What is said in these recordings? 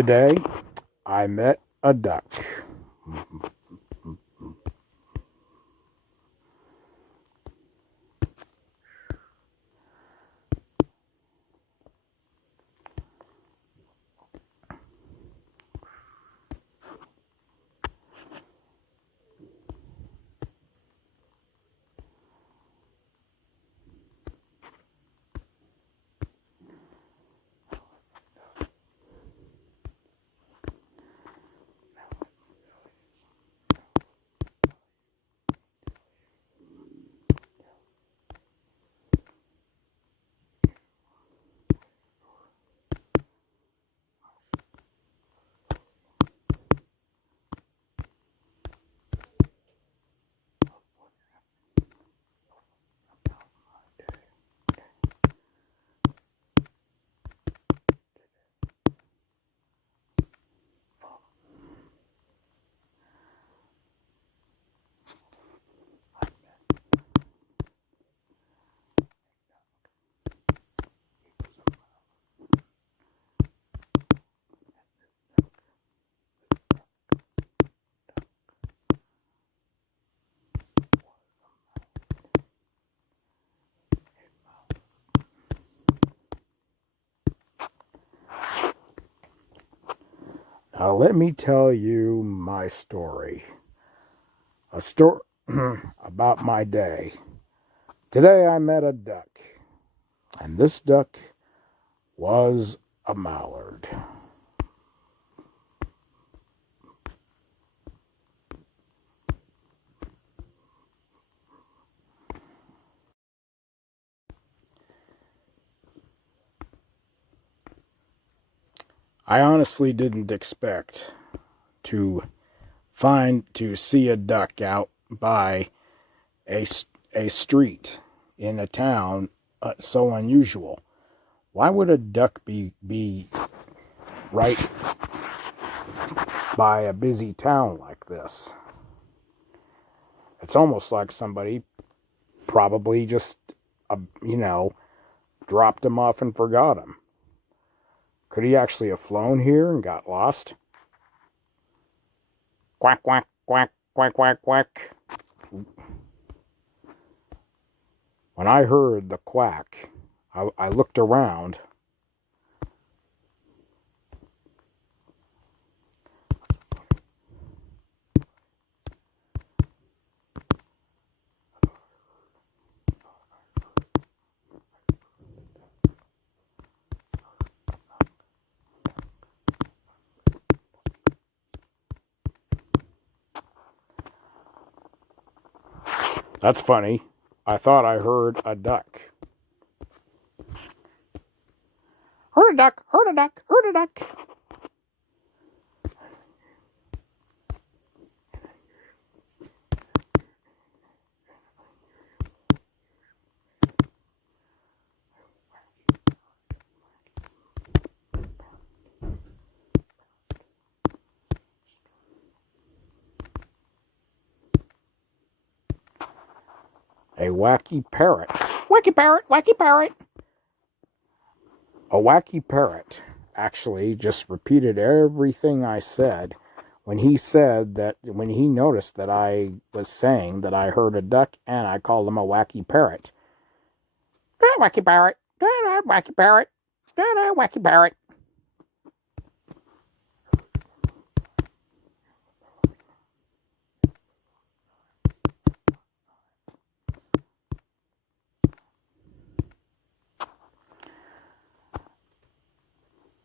Today, I met a duck. Now, let me tell you my story. A story about my day. Today, I met a duck, and this duck was a mallard. I honestly didn't expect to see a duck out by a street in a town so unusual. Why would a duck be right by a busy town like this? It's almost like somebody probably just, dropped him off and forgot him. Could he actually have flown here and got lost? Quack, quack, quack, quack, quack, quack. When I heard the quack, I looked around. That's funny. I thought I heard a duck. Heard a duck, heard a duck, heard a duck. A wacky parrot. Wacky parrot, wacky parrot. A wacky parrot actually just repeated everything I said when he noticed that I was saying that I heard a duck and I called him a wacky parrot. Wacky parrot, wacky parrot, wacky parrot.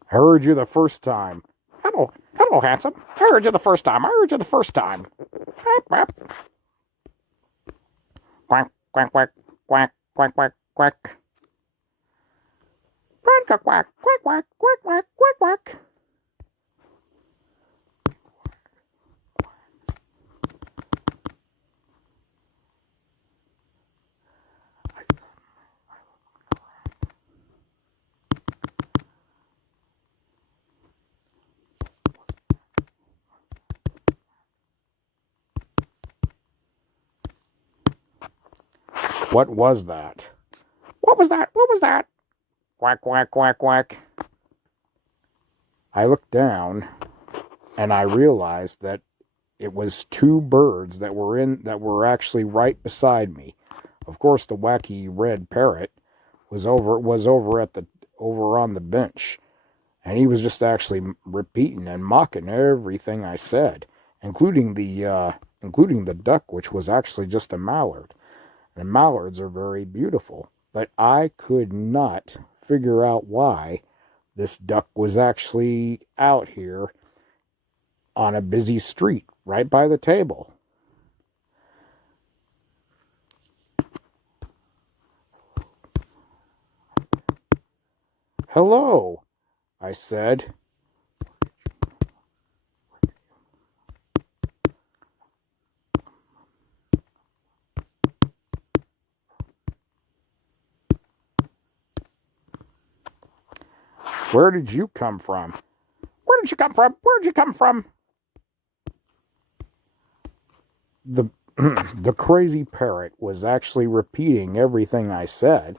I heard you the first time. Hello, handsome. I heard you the first time. I heard you the first time. Quack, quack, quack, quack, quack, quack, quack, quack. Quack, quack, quack, quack, quack, quack, quack, quack. What was that? What was that? What was that? Quack, quack, quack, quack. I looked down and I realized that it was two birds that were actually right beside me. Of course, the wacky red parrot was over on the bench, and he was just actually repeating and mocking everything I said, including the duck, which was actually just a mallard. And mallards are very beautiful, but I could not figure out why this duck was actually out here on a busy street right by the table. "Hello," I said. "Where did you come from?" "Where did you come from? Where did you come from?" The the crazy parrot was actually repeating everything I said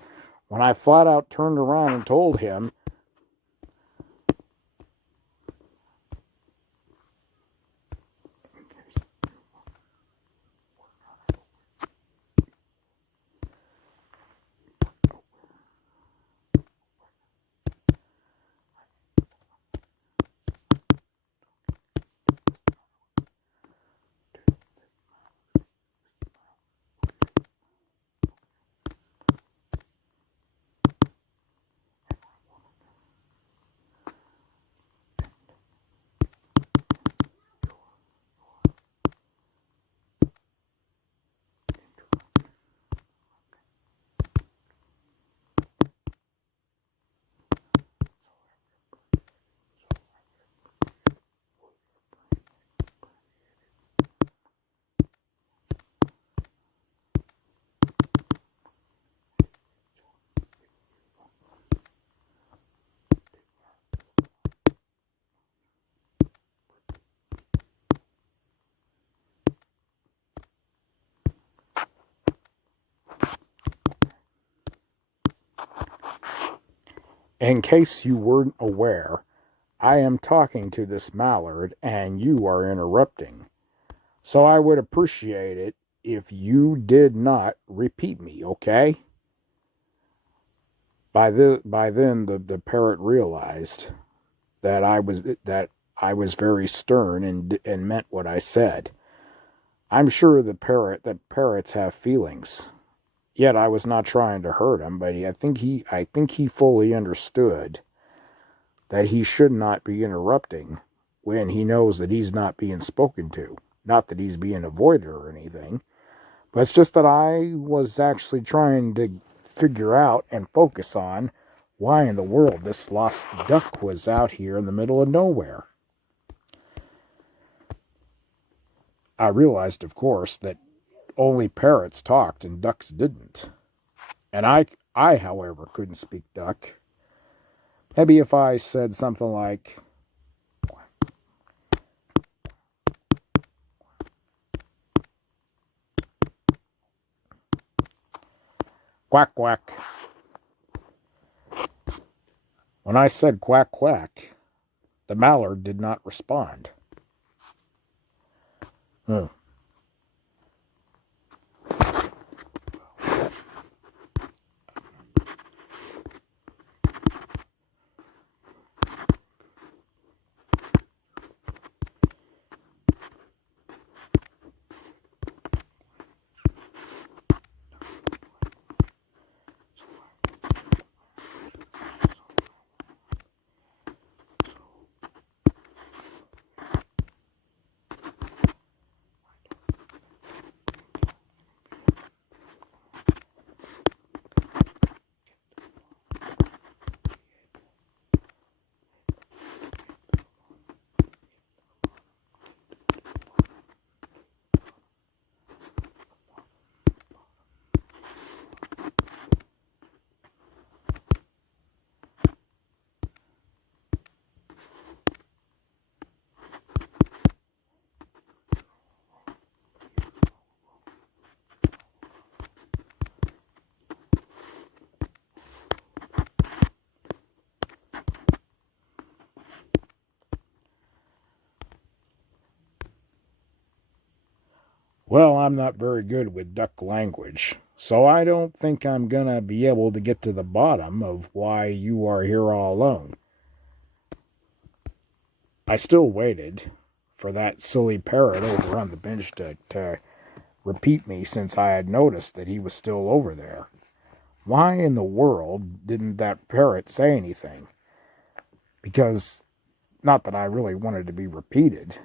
when I flat out turned around and told him, "In case you weren't aware, I am talking to this mallard and you are interrupting. So I would appreciate it if you did not repeat me, okay?" By then the parrot realized that I was very stern and meant what I said. I'm sure that parrots have feelings. Yet I was not trying to hurt him, but I think he fully understood that he should not be interrupting when he knows that he's not being spoken to. Not that he's being avoided or anything, but it's just that I was actually trying to figure out and focus on why in the world this lost duck was out here in the middle of nowhere. I realized, of course, that only parrots talked and ducks didn't. And I, however, couldn't speak duck. Maybe if I said something like, "Quack, quack." When I said quack, quack, the mallard did not respond. Hmm. Well, I'm not very good with duck language, so I don't think I'm gonna be able to get to the bottom of why you are here all alone. I still waited for that silly parrot over on the bench to repeat me, since I had noticed that he was still over there. Why in the world didn't that parrot say anything? Because, not that I really wanted to be repeated,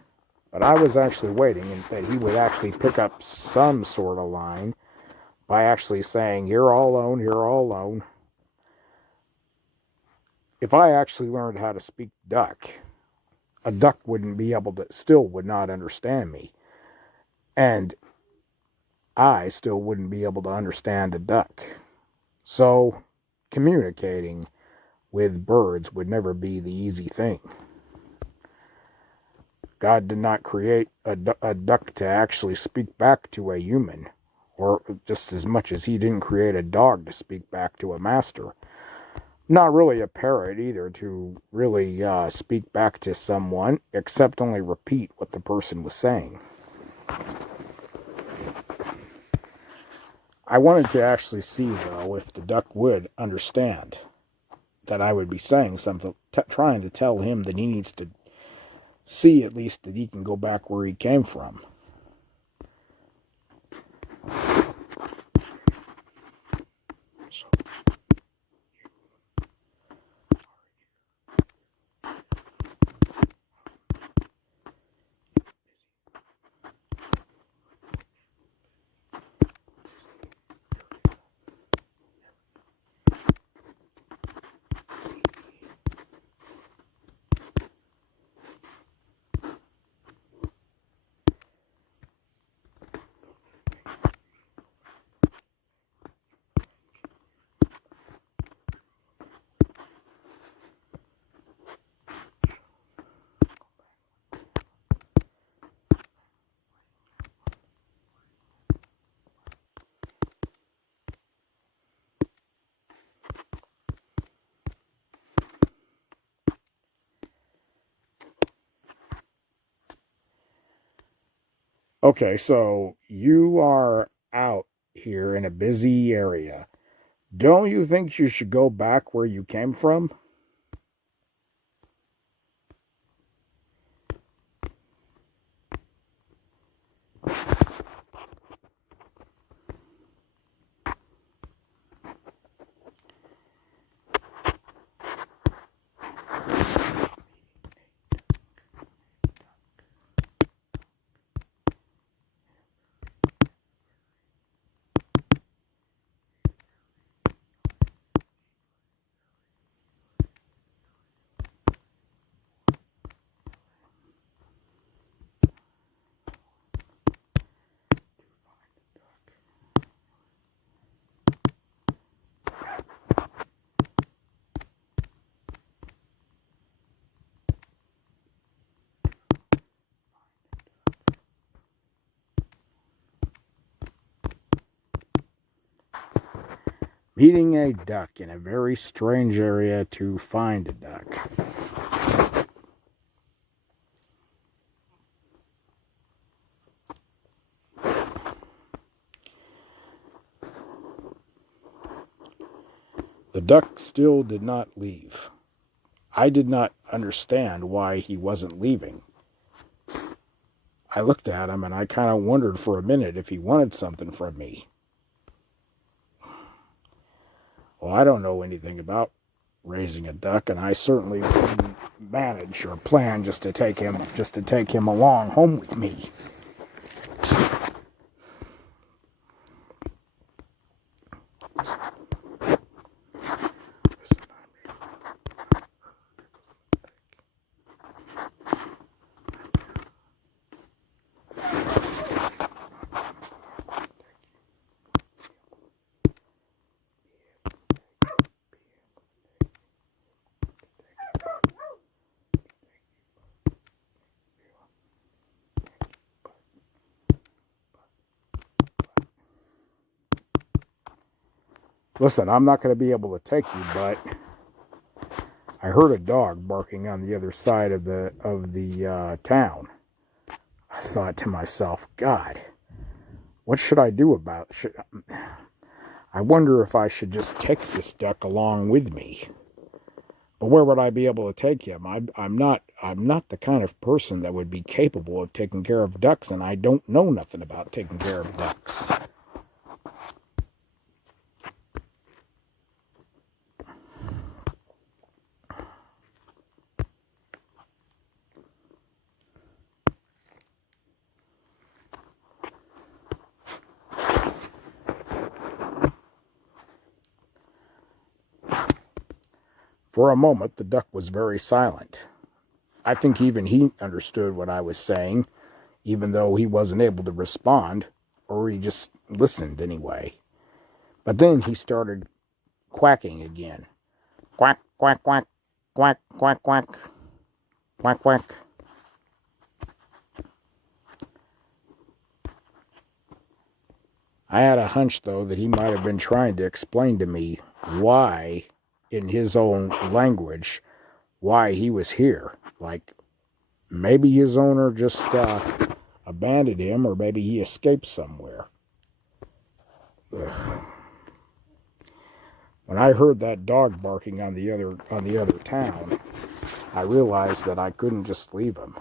but I was actually waiting that he would actually pick up some sort of line by actually saying, "You're all alone, you're all alone." If I actually learned how to speak duck, a duck wouldn't be able to, still would not understand me. And I still wouldn't be able to understand a duck. So, communicating with birds would never be the easy thing. God did not create a duck to actually speak back to a human, or just as much as he didn't create a dog to speak back to a master. Not really a parrot either to really speak back to someone, except only repeat what the person was saying. I wanted to actually see, though, if the duck would understand that I would be saying something, trying to tell him that he needs to see at least that he can go back where he came from. Okay, so you are out here in a busy area. Don't you think you should go back where you came from? Meeting a duck in a very strange area to find a duck. The duck still did not leave. I did not understand why he wasn't leaving. I looked at him and I kind of wondered for a minute if he wanted something from me. Well, I don't know anything about raising a duck, and I certainly wouldn't manage or plan just to take him along home with me. Listen, I'm not going to be able to take you, but I heard a dog barking on the other side of the town. I thought to myself, God, What should I do about it? I wonder if I should just take this duck along with me. But where would I be able to take him? I'm not the kind of person that would be capable of taking care of ducks, and I don't know nothing about taking care of ducks. For a moment, the duck was very silent. I think even he understood what I was saying, even though he wasn't able to respond, or he just listened anyway. But then he started quacking again. Quack, quack, quack, quack, quack, quack, quack, quack. I had a hunch, though, that he might have been trying to explain to me why, in his own language, why he was here. Like, maybe his owner just abandoned him, or maybe he escaped somewhere. Ugh. When I heard that dog barking on the other town, I realized that I couldn't just leave him.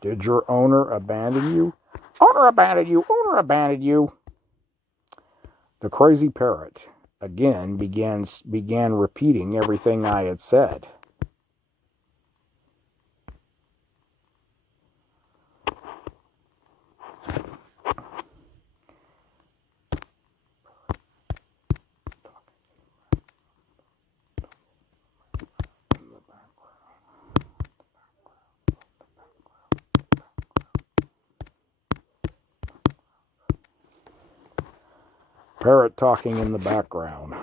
Did your owner abandon you? Owner abandoned you! Owner abandoned you! The crazy parrot again began repeating everything I had said. Parrot talking in the background.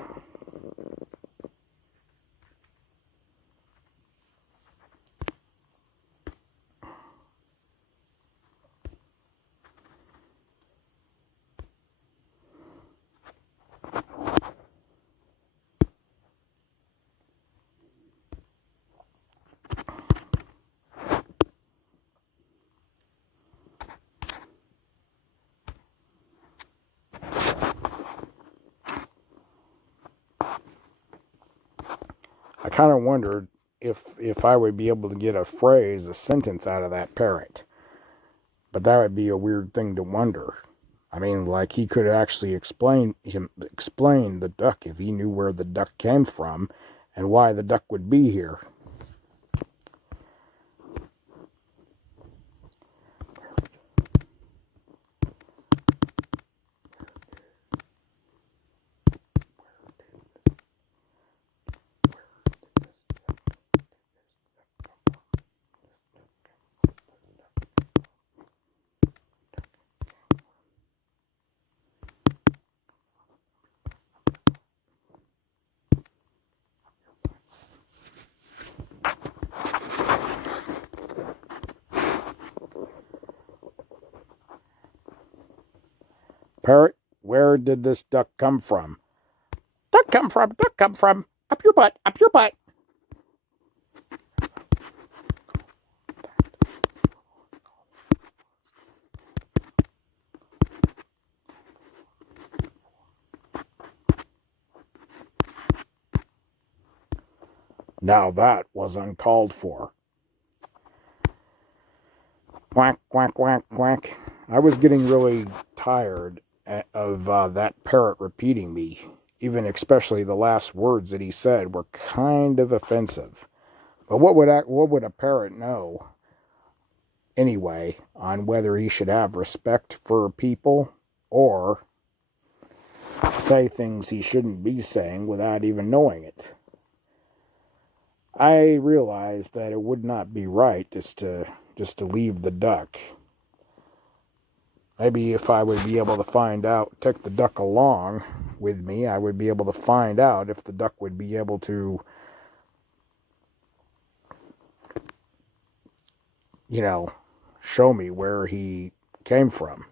I kind of wondered if I would be able to get a phrase, a sentence out of that parrot. But that would be a weird thing to wonder. I mean, like he could actually explain the duck if he knew where the duck came from and why the duck would be here. Parrot, where did this duck come from? Duck come from, duck come from. Up your butt, up your butt. Now that was uncalled for. Quack, quack, quack, quack. I was getting really tired of that parrot repeating me. Even especially the last words that he said were kind of offensive. But what would a parrot know anyway on whether he should have respect for people or say things he shouldn't be saying without even knowing it? I realized that it would not be right just to leave the duck. Maybe if I would be able to take the duck along with me, I would be able to find out if the duck would be able to show me where he came from.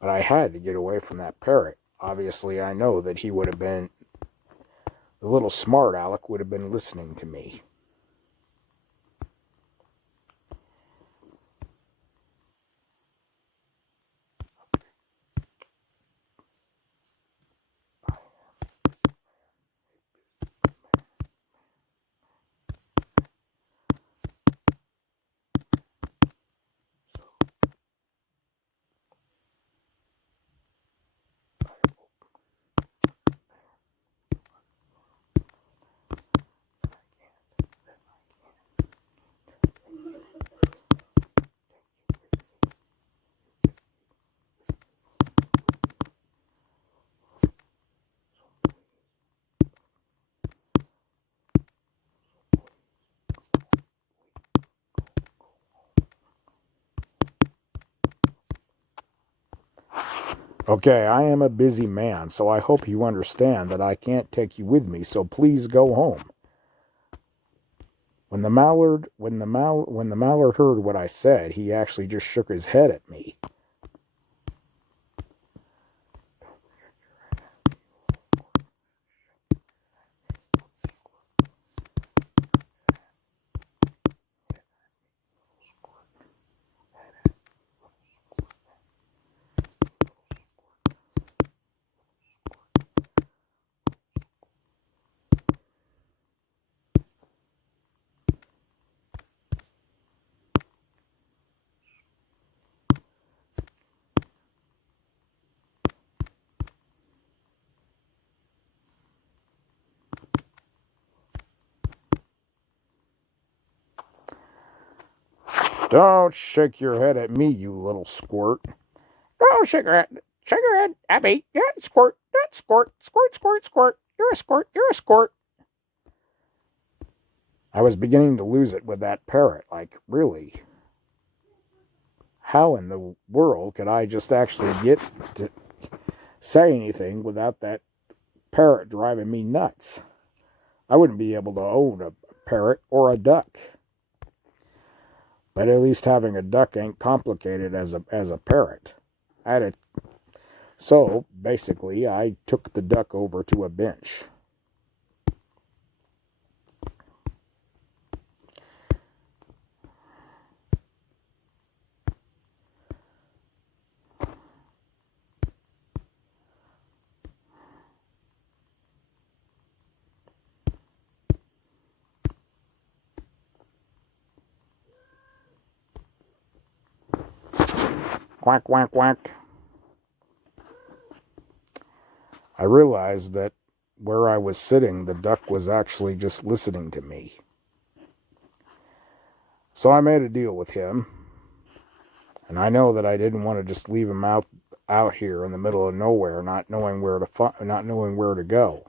But I had to get away from that parrot. Obviously, I know that he would have been, the little smart aleck would have been listening to me. Okay, I am a busy man, so I hope you understand that I can't take you with me, so please go home. When the mallard heard what I said, he actually just shook his head at me. Don't shake your head at me, you little squirt. Don't shake your head. Shake your head at me. Yeah, squirt. That squirt. Squirt, squirt, squirt. You're a squirt. You're a squirt. I was beginning to lose it with that parrot. Like, really? How in the world could I just actually get to say anything without that parrot driving me nuts? I wouldn't be able to own a parrot or a duck. But at least having a duck ain't complicated as a parrot. So basically, I took the duck over to a bench. Quack, quack, quack. I realized that where I was sitting, the duck was actually just listening to me. So I made a deal with him. And I know that I didn't want to just leave him out here in the middle of nowhere, not knowing where to go.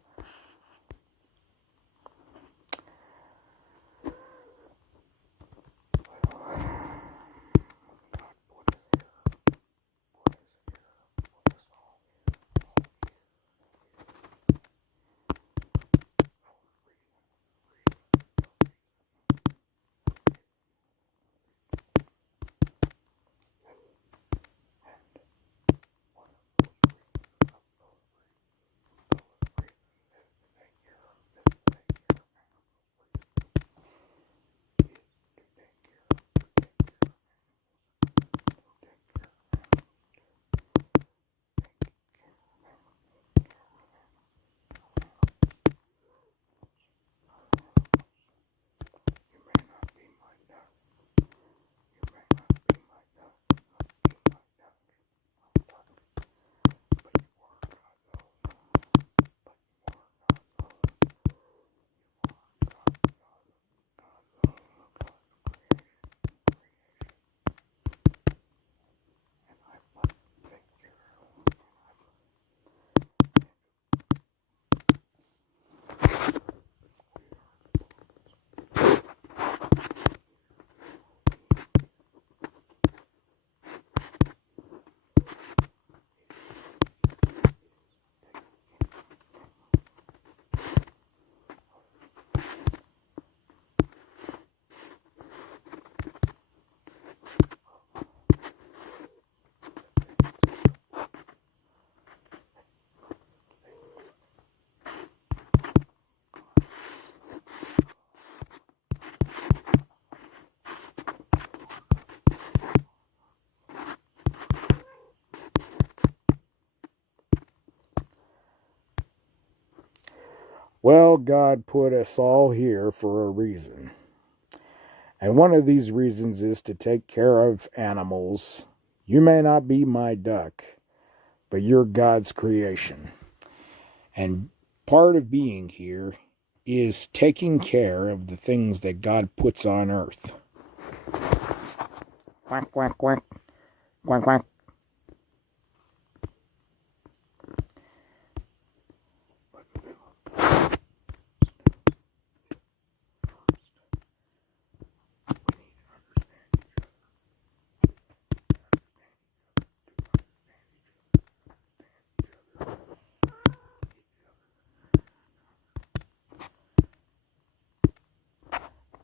Well, God put us all here for a reason. And one of these reasons is to take care of animals. You may not be my duck, but you're God's creation. And part of being here is taking care of the things that God puts on earth. Quack, quack, quack. Quack, quack.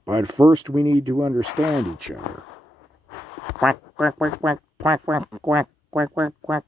But first we need to understand each other. Quack, quack, quack, quack, quack, quack, quack, quack, quack, quack.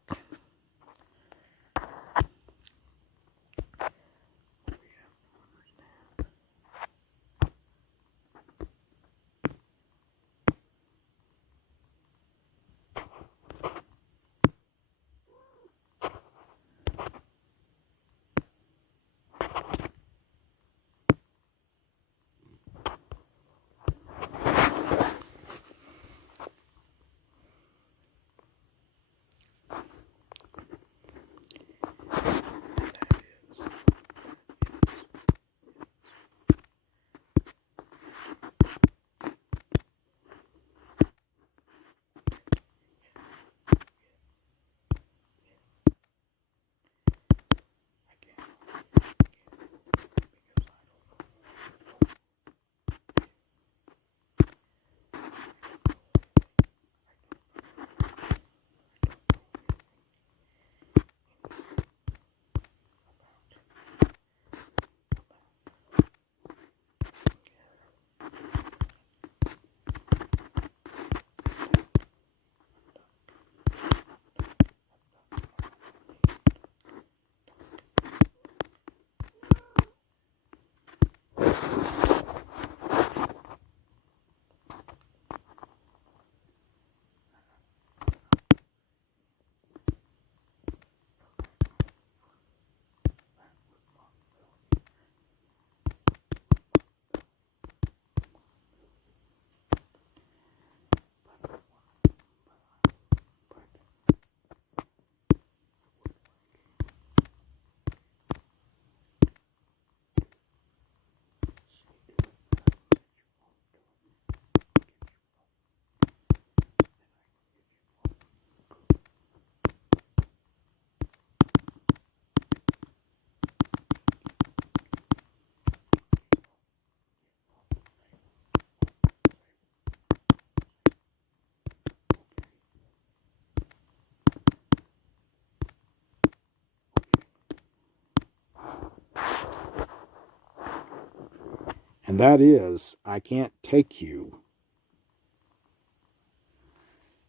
And that is, I can't take you.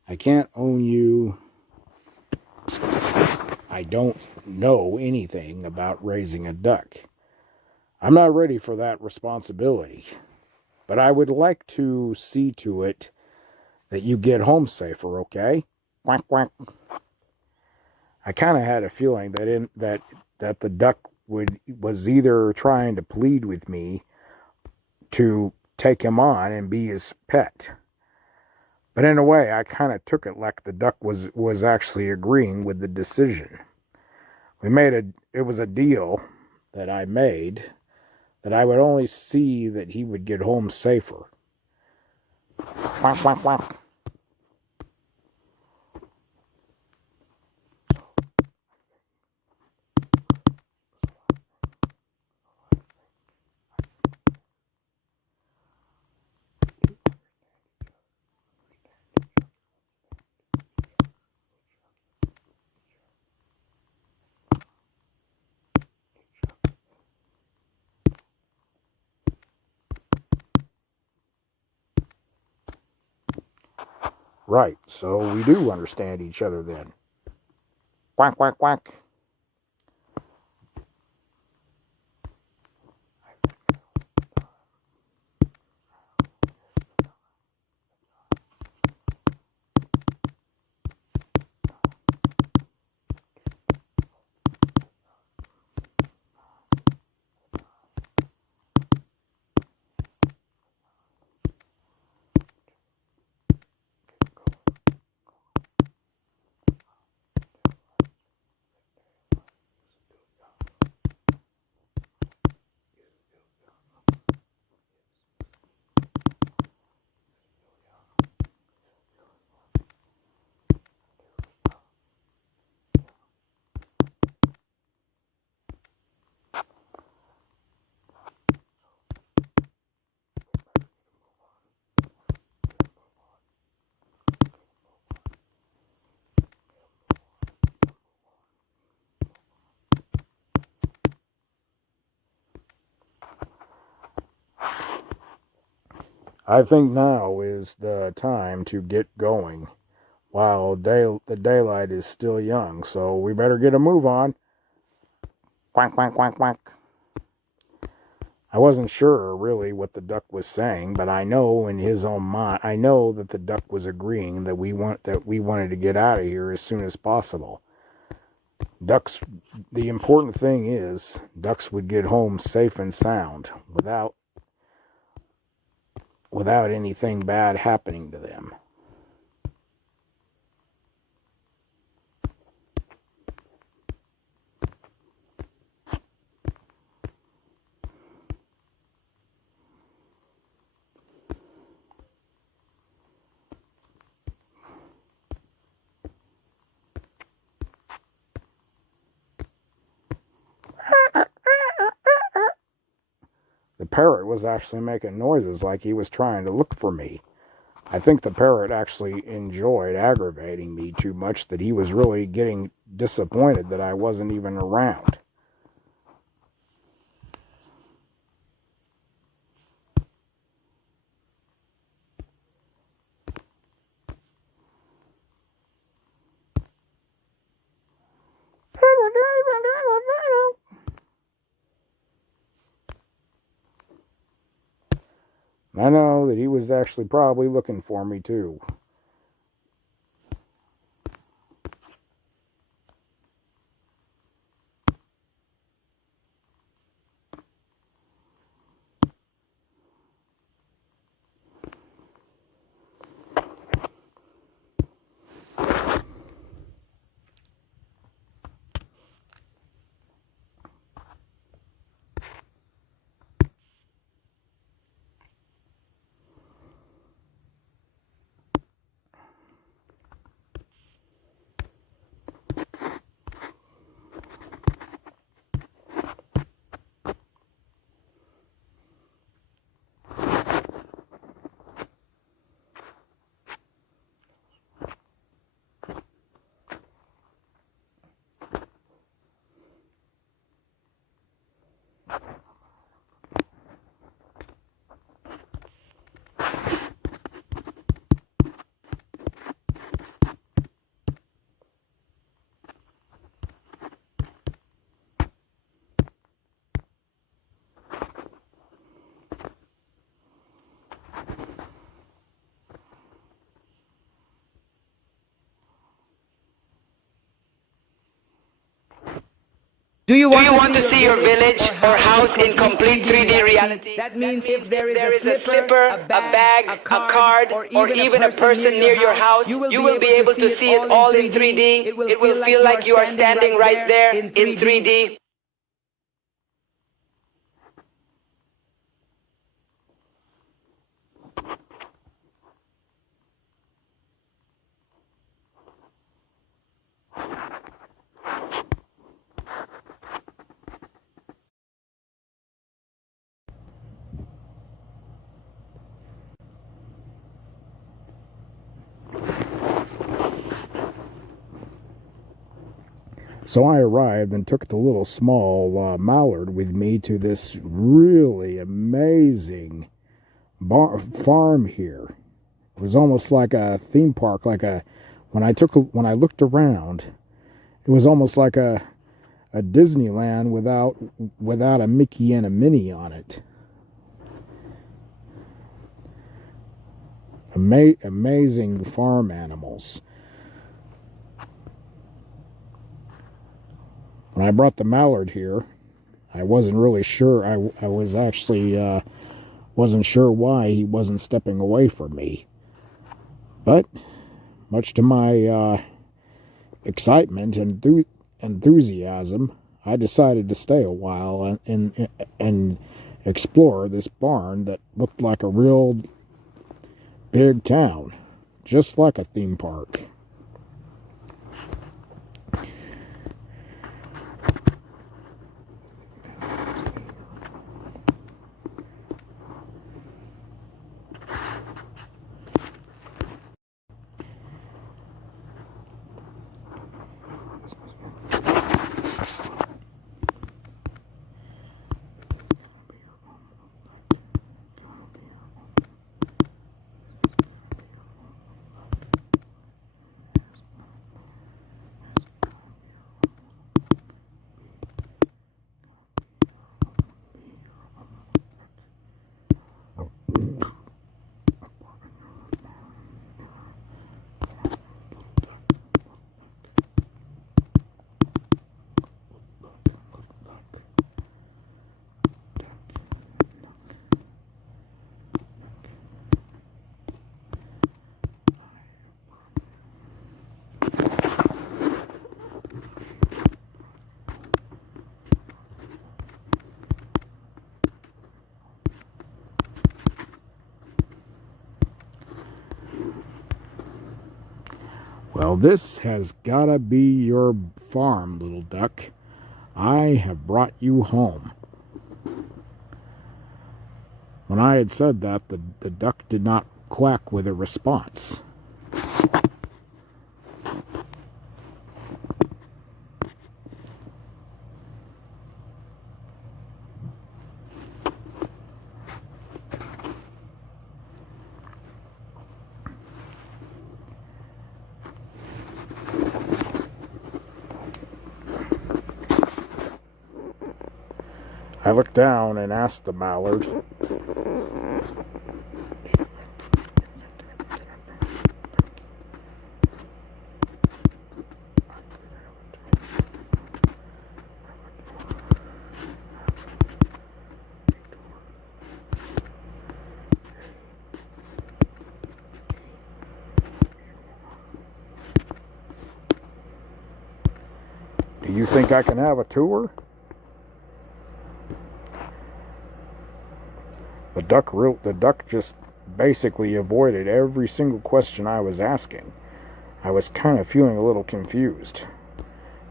I can't own you. I don't know anything about raising a duck. I'm not ready for that responsibility. But I would like to see to it that you get home safer, okay? Quack, quack. I kind of had a feeling that that the duck was either trying to plead with me to take him on and be his pet. But in a way, I kind of took it like the duck was actually agreeing with the decision. It was a deal that I made that I would only see that he would get home safer. Quack, quack, quack. Right, so we do understand each other then. Quack, quack, quack. I think now is the time to get going while the daylight is still young, so we better get a move on. Quack, quack, quack, quack. I wasn't sure really what the duck was saying, but I know in his own mind, I know that the duck was agreeing that we wanted to get out of here as soon as possible. Ducks, the important thing is ducks would get home safe and sound without anything bad happening to them. The parrot was actually making noises like he was trying to look for me. I think the parrot actually enjoyed aggravating me too much, that he was really getting disappointed that I wasn't even around. I know that he was actually probably looking for me too. Do you want to see your village or house in complete 3D reality? That means if there is a slipper, a bag, a card, or even a person near your house, you will be able to see it all in 3D. It will feel like you are standing right there in 3D. So I arrived and took the little small mallard with me to this really amazing farm here. It was almost like a theme park, when I looked around, it was almost like a Disneyland without a Mickey and a Minnie on it. Amazing farm animals. When I brought the mallard here, I wasn't really sure. I was actually wasn't sure why he wasn't stepping away from me. But much to my excitement and enthusiasm, I decided to stay a while and explore this barn that looked like a real big town, just like a theme park. Well, this has gotta be your farm, little duck. I have brought you home. When I had said that, the duck did not quack with a response. I looked down and asked the mallard, "Do you think I can have a tour?" The duck just basically avoided every single question I was asking. I was kind of feeling a little confused.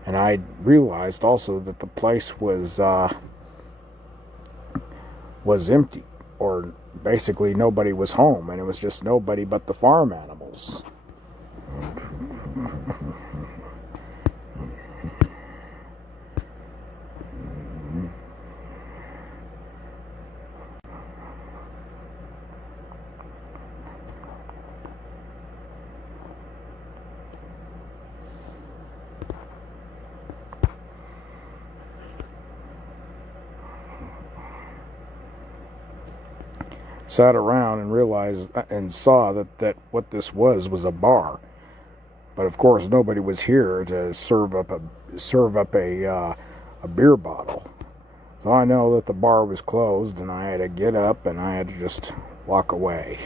And I realized also that the place was empty, or basically nobody was home, and it was just nobody but the farm animals. Sat around and realized and saw that what this was a bar, but of course nobody was here to serve up a beer bottle. So I know that the bar was closed, and I had to get up and I had to just walk away.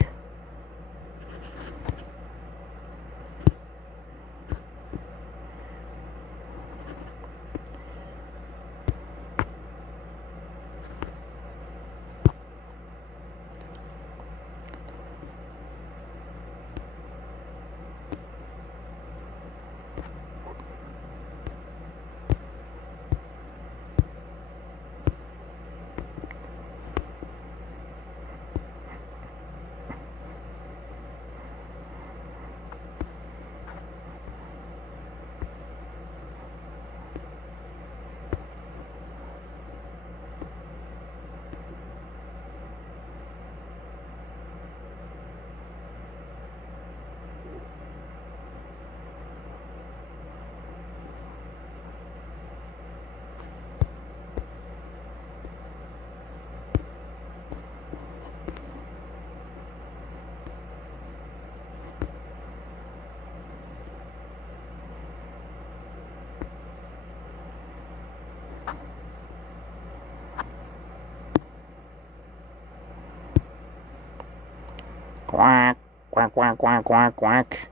Quack, quack, quack, quack, quack, quack.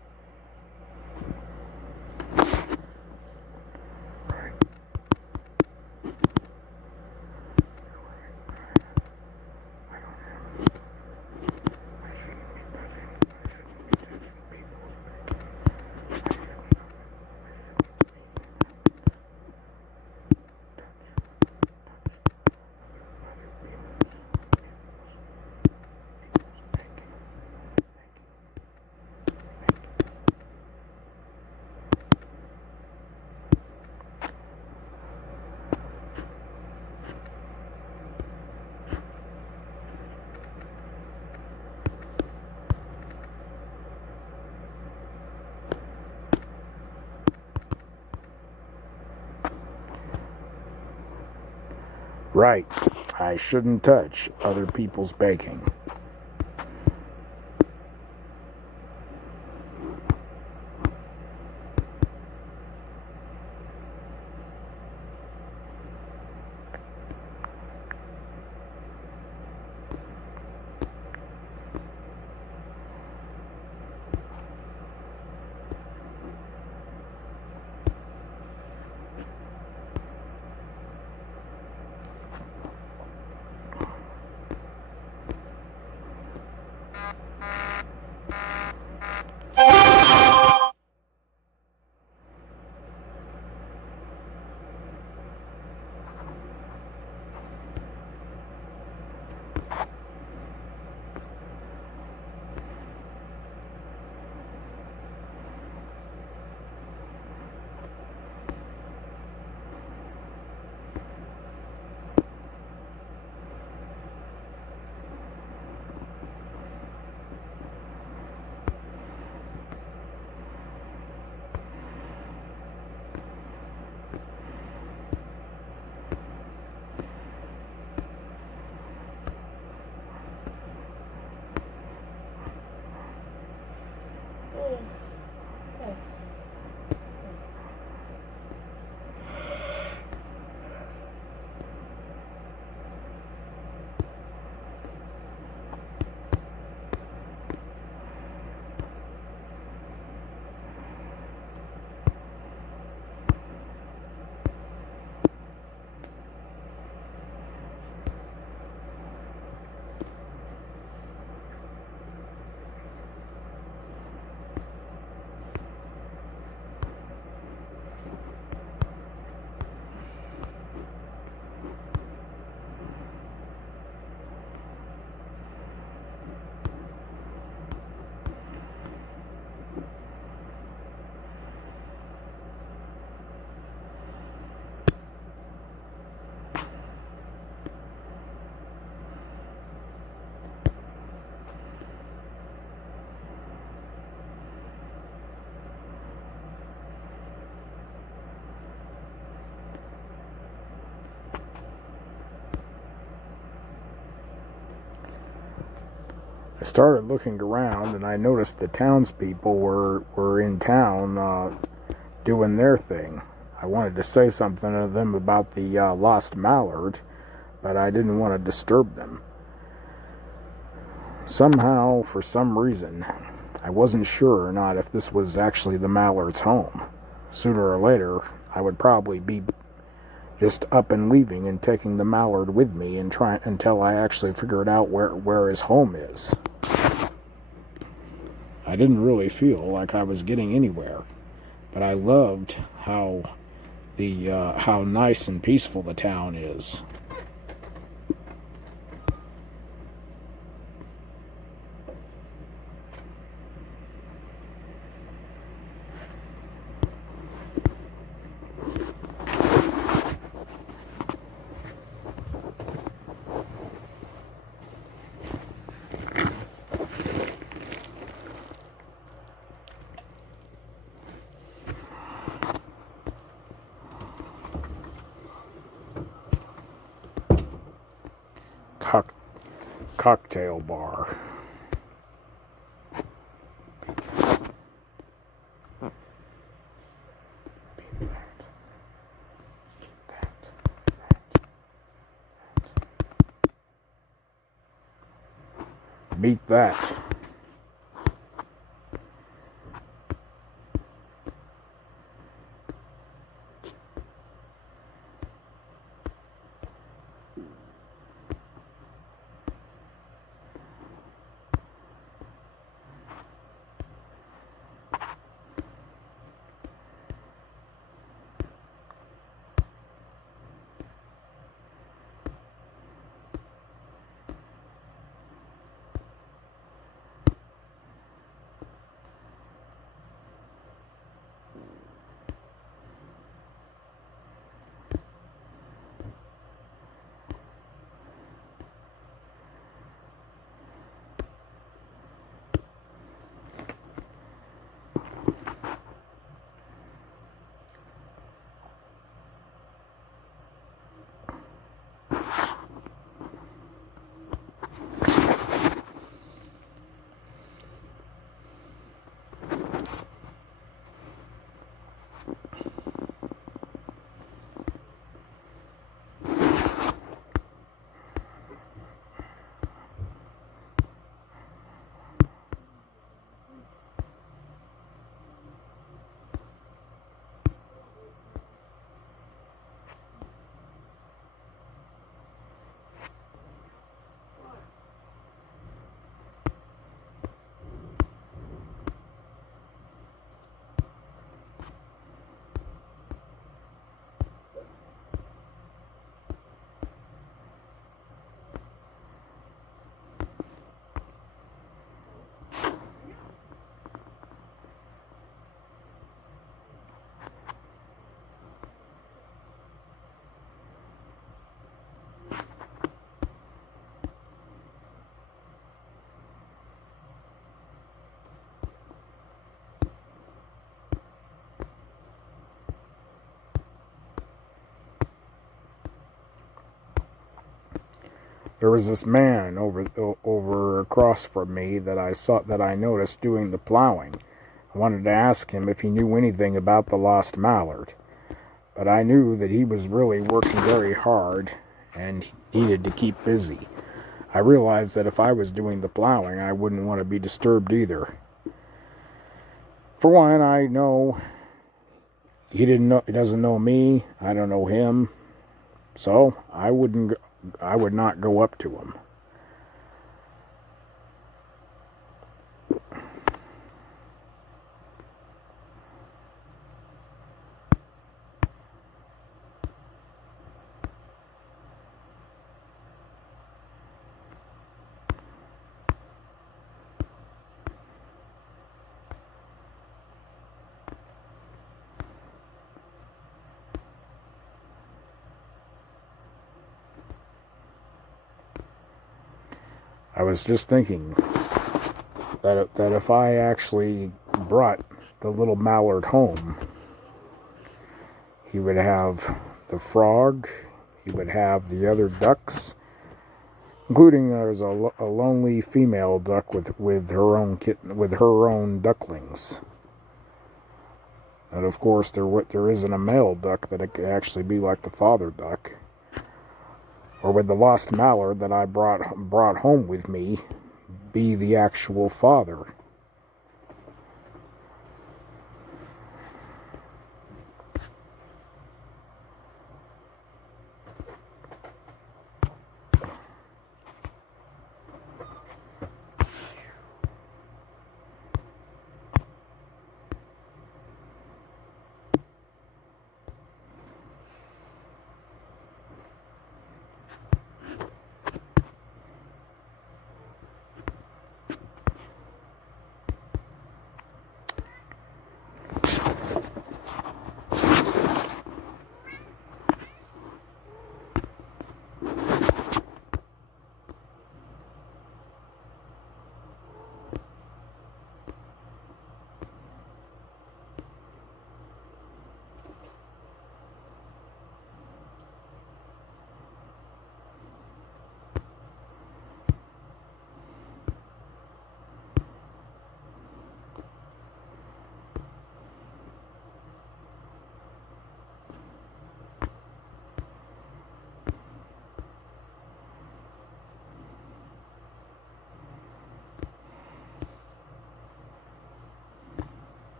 Right, I shouldn't touch other people's baking. I started looking around, and I noticed the townspeople were in town doing their thing. I wanted to say something to them about the lost mallard, but I didn't want to disturb them. Somehow, for some reason, I wasn't sure or not if this was actually the mallard's home. Sooner or later, I would probably be just up and leaving and taking the mallard with me and until I actually figured out where his home is. I didn't really feel like I was getting anywhere, but I loved how nice and peaceful the town is. Cocktail bar. Beat that. There was this man over across from me that I noticed doing the plowing. I wanted to ask him if he knew anything about the lost mallard, but I knew that he was really working very hard and he needed to keep busy. I realized that if I was doing the plowing, I wouldn't want to be disturbed either. For one, I know he doesn't know me, I don't know him, so I would not go up to him. I was just thinking that if I actually brought the little mallard home, he would have the frog, he would have the other ducks, including there's a lonely female duck with her own kitten, with her own ducklings. And of course, there isn't a male duck that it could actually be like the father duck. Or with the lost mallard that I brought home with me, be the actual father.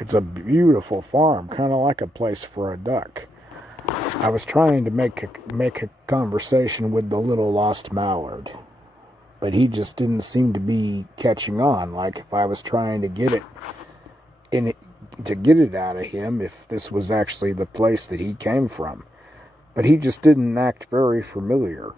It's a beautiful farm, kind of like a place for a duck. I was trying to make a conversation with the little lost mallard, but he just didn't seem to be catching on. Like if I was trying to get it out of him, if this was actually the place that he came from, but he just didn't act very familiar.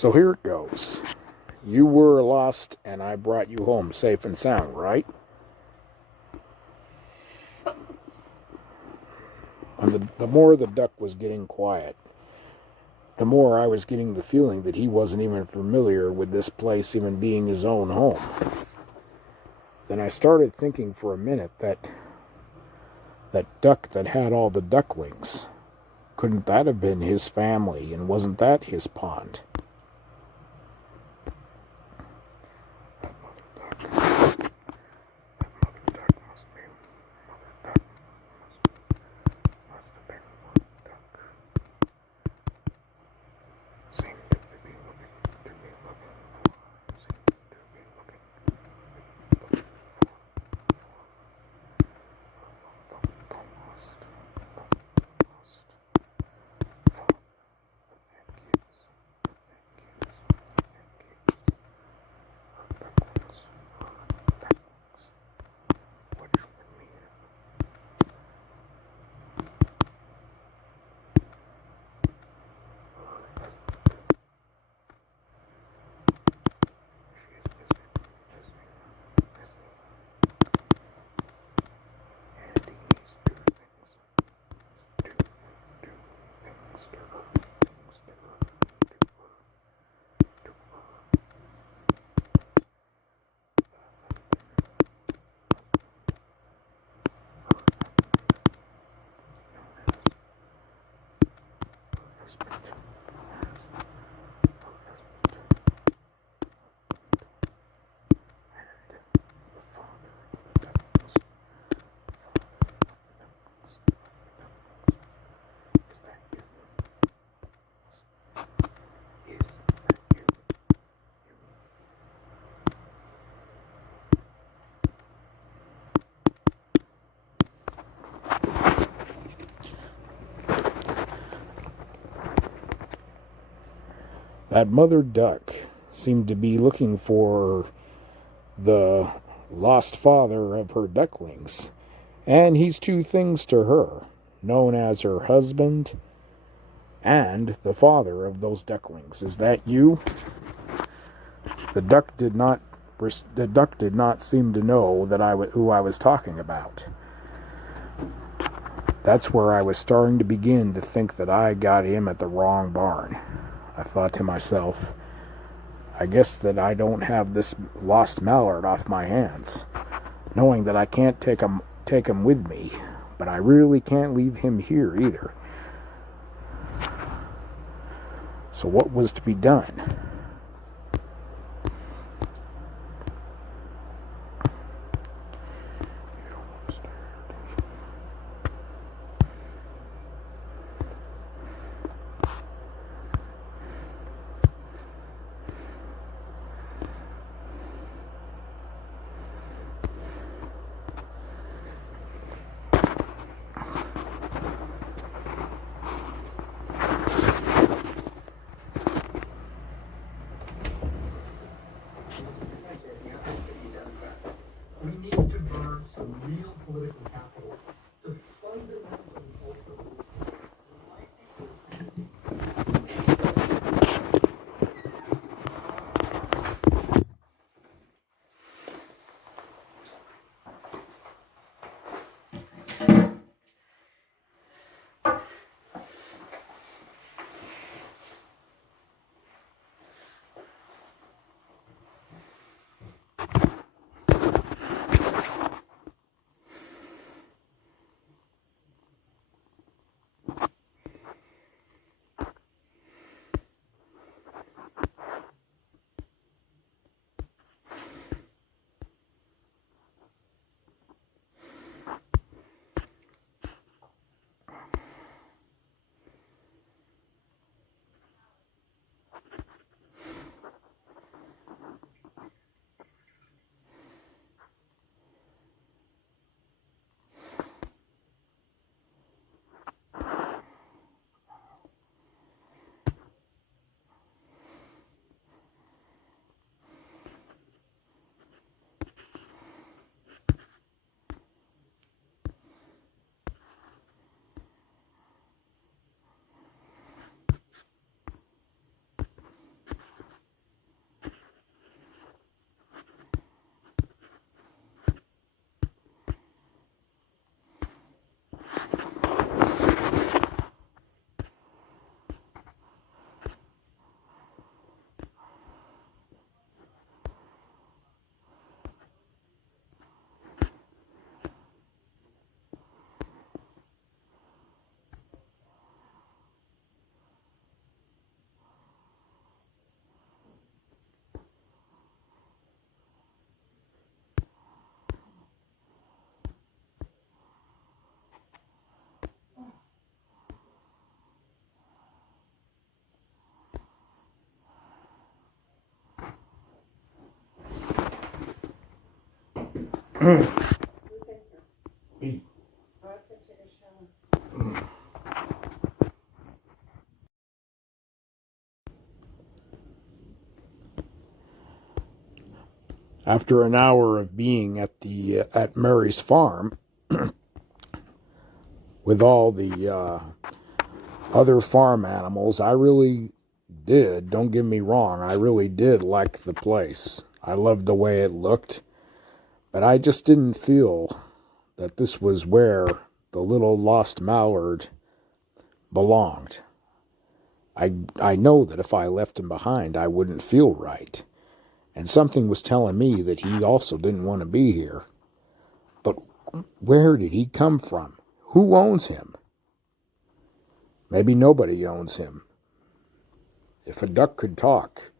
So here it goes. You were lost, and I brought you home safe and sound, right? And the more the duck was getting quiet, the more I was getting the feeling that he wasn't even familiar with this place even being his own home. Then I started thinking for a minute that duck that had all the ducklings, couldn't that have been his family, and wasn't that his pond? That mother duck seemed to be looking for the lost father of her ducklings, and he's two things to her, known as her husband and the father of those ducklings. Is that you? The duck did not seem to know that who I was talking about. That's where I was starting to begin to think that I got him at the wrong barn. I thought to myself, I guess that I don't have this lost mallard off my hands, knowing that I can't take him with me, but I really can't leave him here either. So what was to be done? We need to burn some real political capital to fundamentally alter the world. Me. After an hour of being at Mary's farm with all the other farm animals, I really did, don't get me wrong, I really did like the place. I loved the way it looked, but I just didn't feel that this was where the little lost mallard belonged. I know that if I left him behind, I wouldn't feel right. And something was telling me that he also didn't want to be here. But where did he come from? Who owns him? Maybe nobody owns him. If a duck could talk,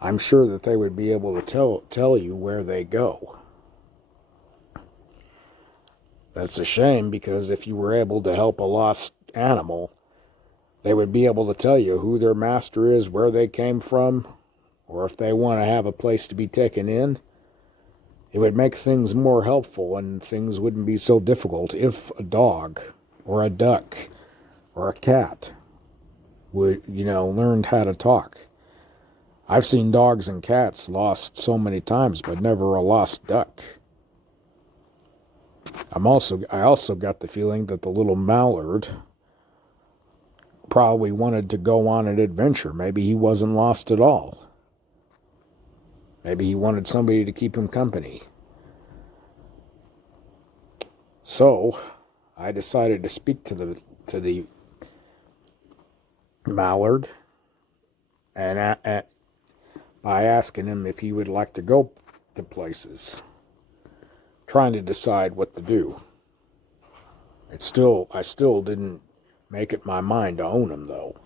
I'm sure that they would be able to tell you where they go. That's a shame, because if you were able to help a lost animal, they would be able to tell you who their master is, where they came from, or if they want to have a place to be taken in. It would make things more helpful, and things wouldn't be so difficult if a dog or a duck or a cat would, learned how to talk. I've seen dogs and cats lost so many times, but never a lost duck. I also got the feeling that the little mallard probably wanted to go on an adventure. Maybe he wasn't lost at all. Maybe he wanted somebody to keep him company. So I decided to speak to the mallard, and by asking him if he would like to go to places, trying to decide what to do. I still didn't make it my mind to own him, though.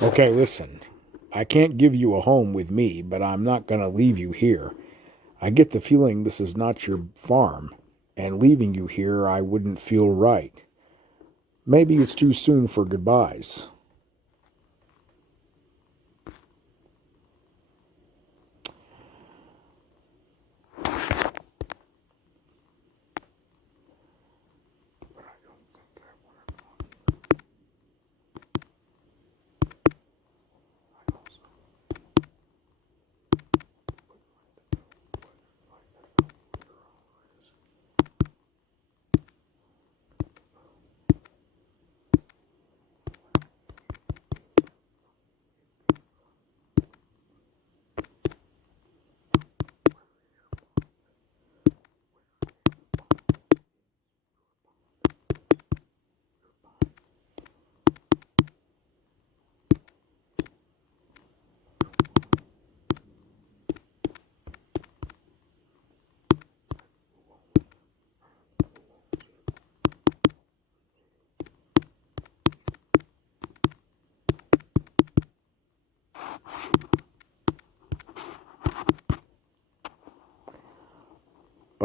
Okay, listen. I can't give you a home with me, but I'm not going to leave you here. I get the feeling this is not your farm, and leaving you here I wouldn't feel right. Maybe it's too soon for goodbyes.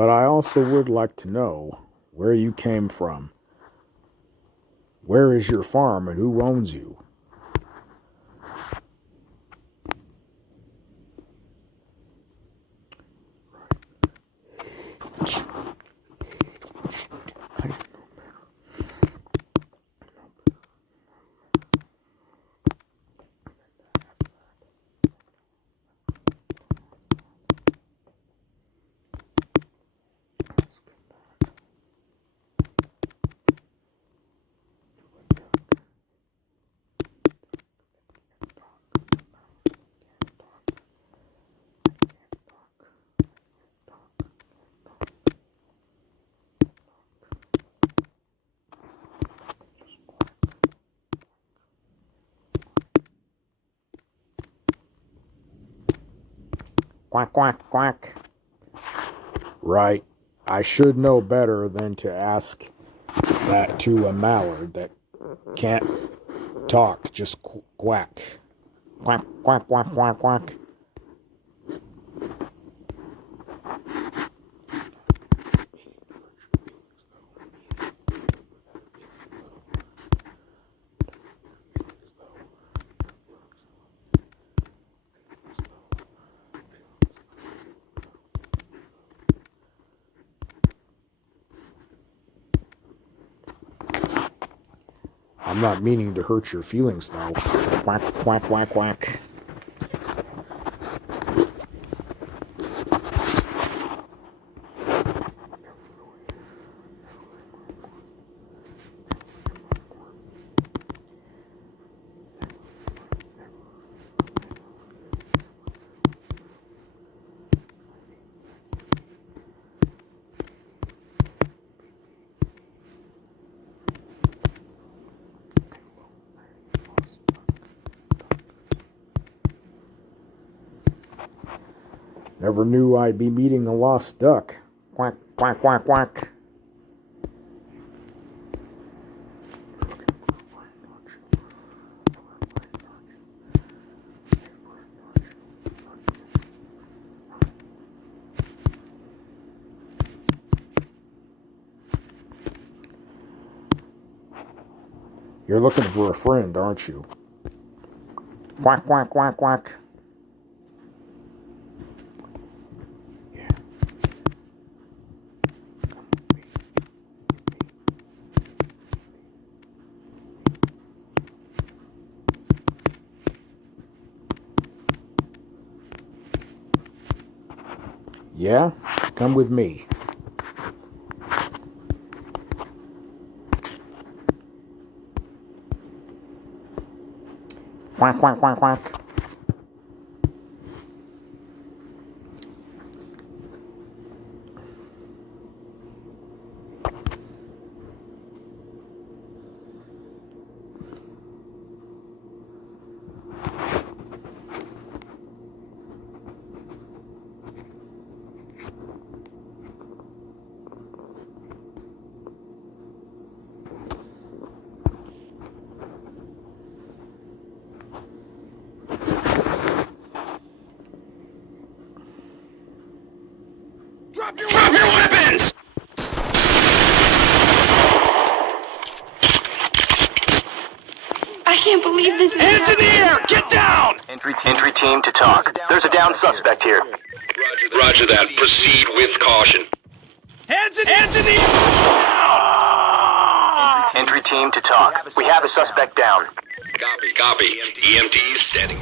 But I also would like to know where you came from. Where is your farm and who owns you? Quack, quack, quack. Right. I should know better than to ask that to a mallard that can't talk, just quack. Quack, quack, quack, quack, quack. I'm not meaning to hurt your feelings, though. Quack, quack, quack, quack. Never knew I'd be meeting a lost duck. Quack, quack, quack, quack. You're looking for a friend, aren't you? Quack, quack, quack, quack. Yeah, come with me. Quack, quack, quack, quack. Drop your weapons! I can't believe this is Hands in the happening. air! Get down! Entry team to talk. There's a down suspect here. Roger that. Proceed with caution. Hands in the air! Entry team to talk. We have a suspect down. Copy. EMTs standing.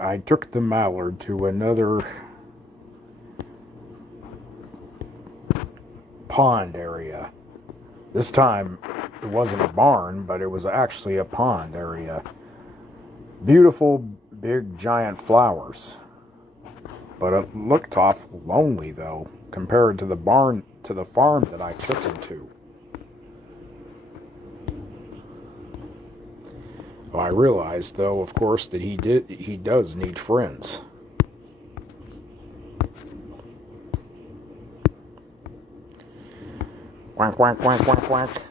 I took the mallard to another pond area. This time it wasn't a barn, but it was actually a pond area. Beautiful, big giant flowers. But it looked awful lonely, though, compared to the farm that I took him to. Well, I realized, though, of course, that he does need friends. Quack, quack, quack, quack, quack.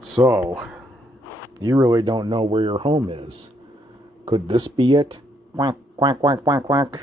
So, you really don't know where your home is. Could this be it? Quack, quack, quack, quack, quack.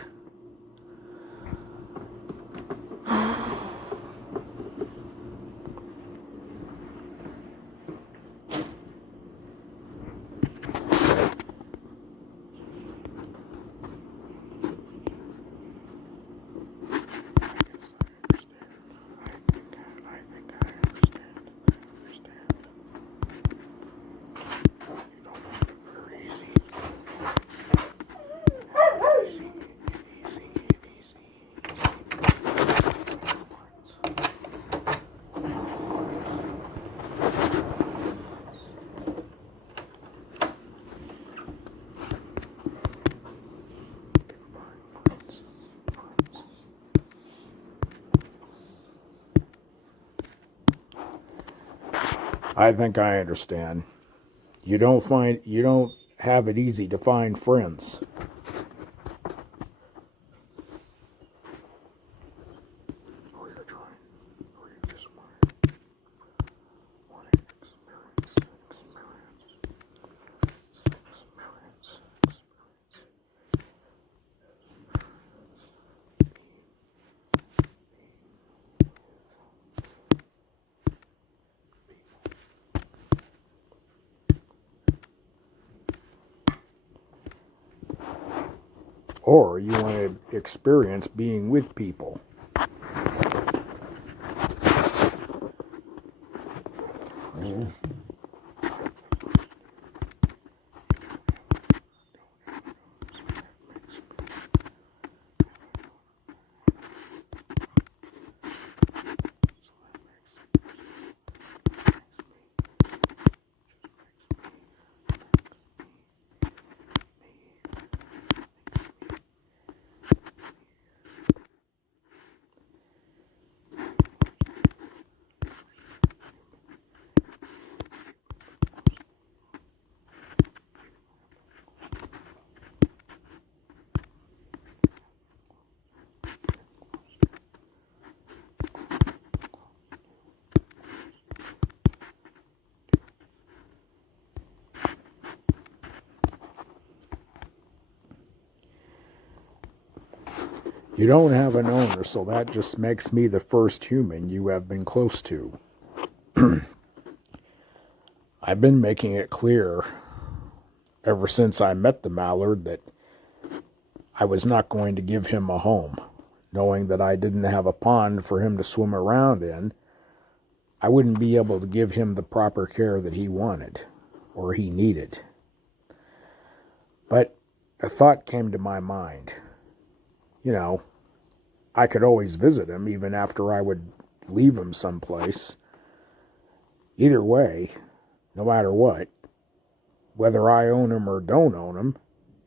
I think I understand. You don't have it easy to find friends. Or you want to experience being with people. You don't have an owner, so that just makes me the first human you have been close to. I've been making it clear ever since I met the mallard that I was not going to give him a home. Knowing that I didn't have a pond for him to swim around in, I wouldn't be able to give him the proper care that he wanted or he needed. But a thought came to my mind. You know, I could always visit him even after I would leave him someplace. Either way, no matter what, whether I own him or don't own him,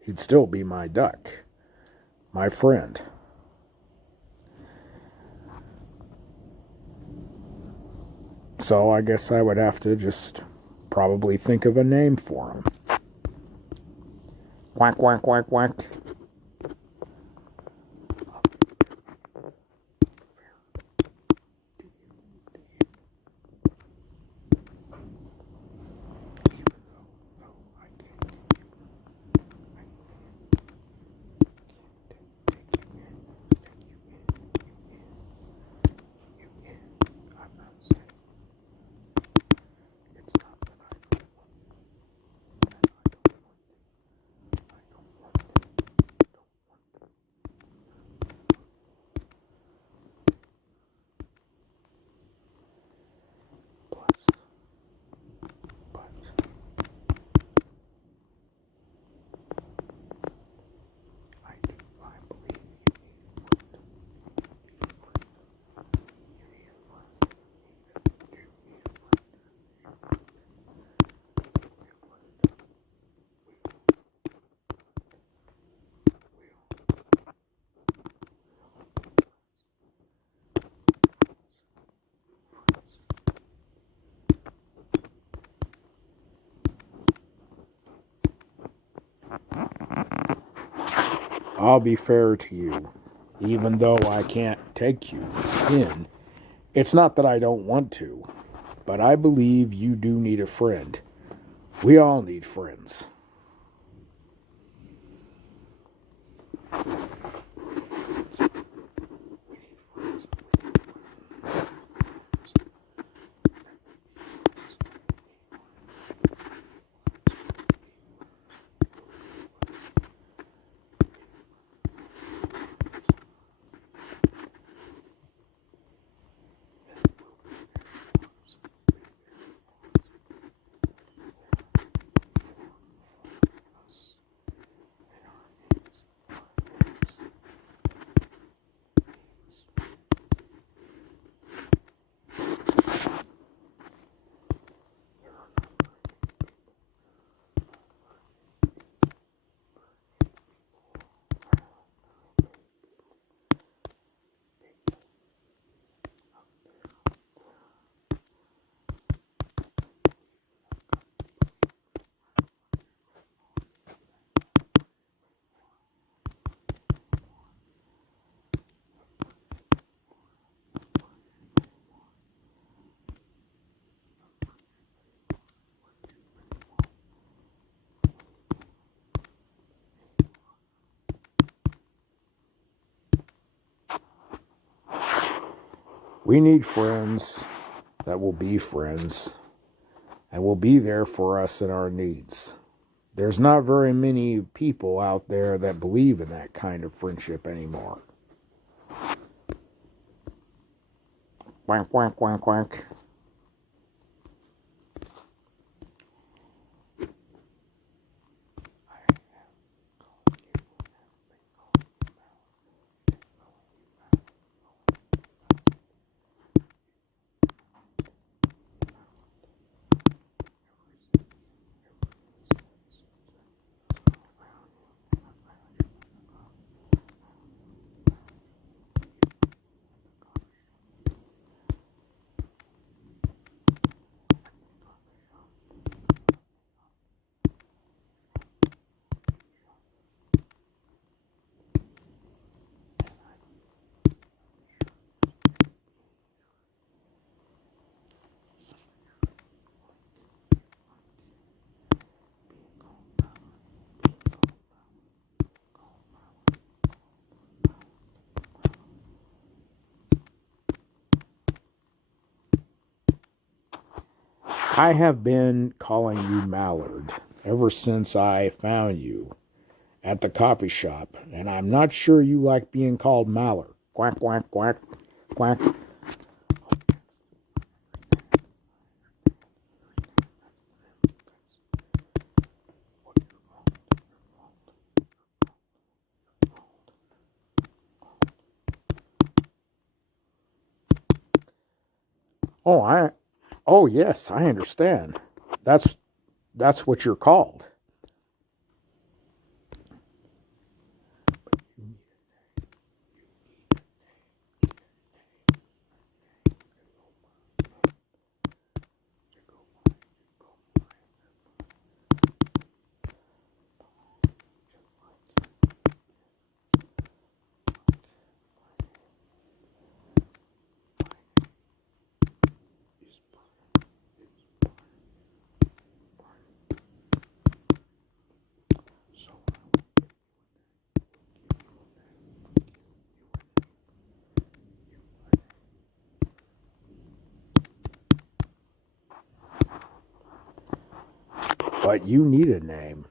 he'd still be my duck, my friend. So I guess I would have to just probably think of a name for him. Quack, quack, quack, quack. I'll be fair to you. Even though I can't take you in, it's not that I don't want to, but I believe you do need a friend. We all need friends. We need friends that will be friends and will be there for us in our needs. There's not very many people out there that believe in that kind of friendship anymore. Quack, quack, quack, quack. I have been calling you Mallard ever since I found you at the coffee shop, and I'm not sure you like being called Mallard. Quack, quack, quack, quack. Oh yes, I understand. That's what you're called. But you need a name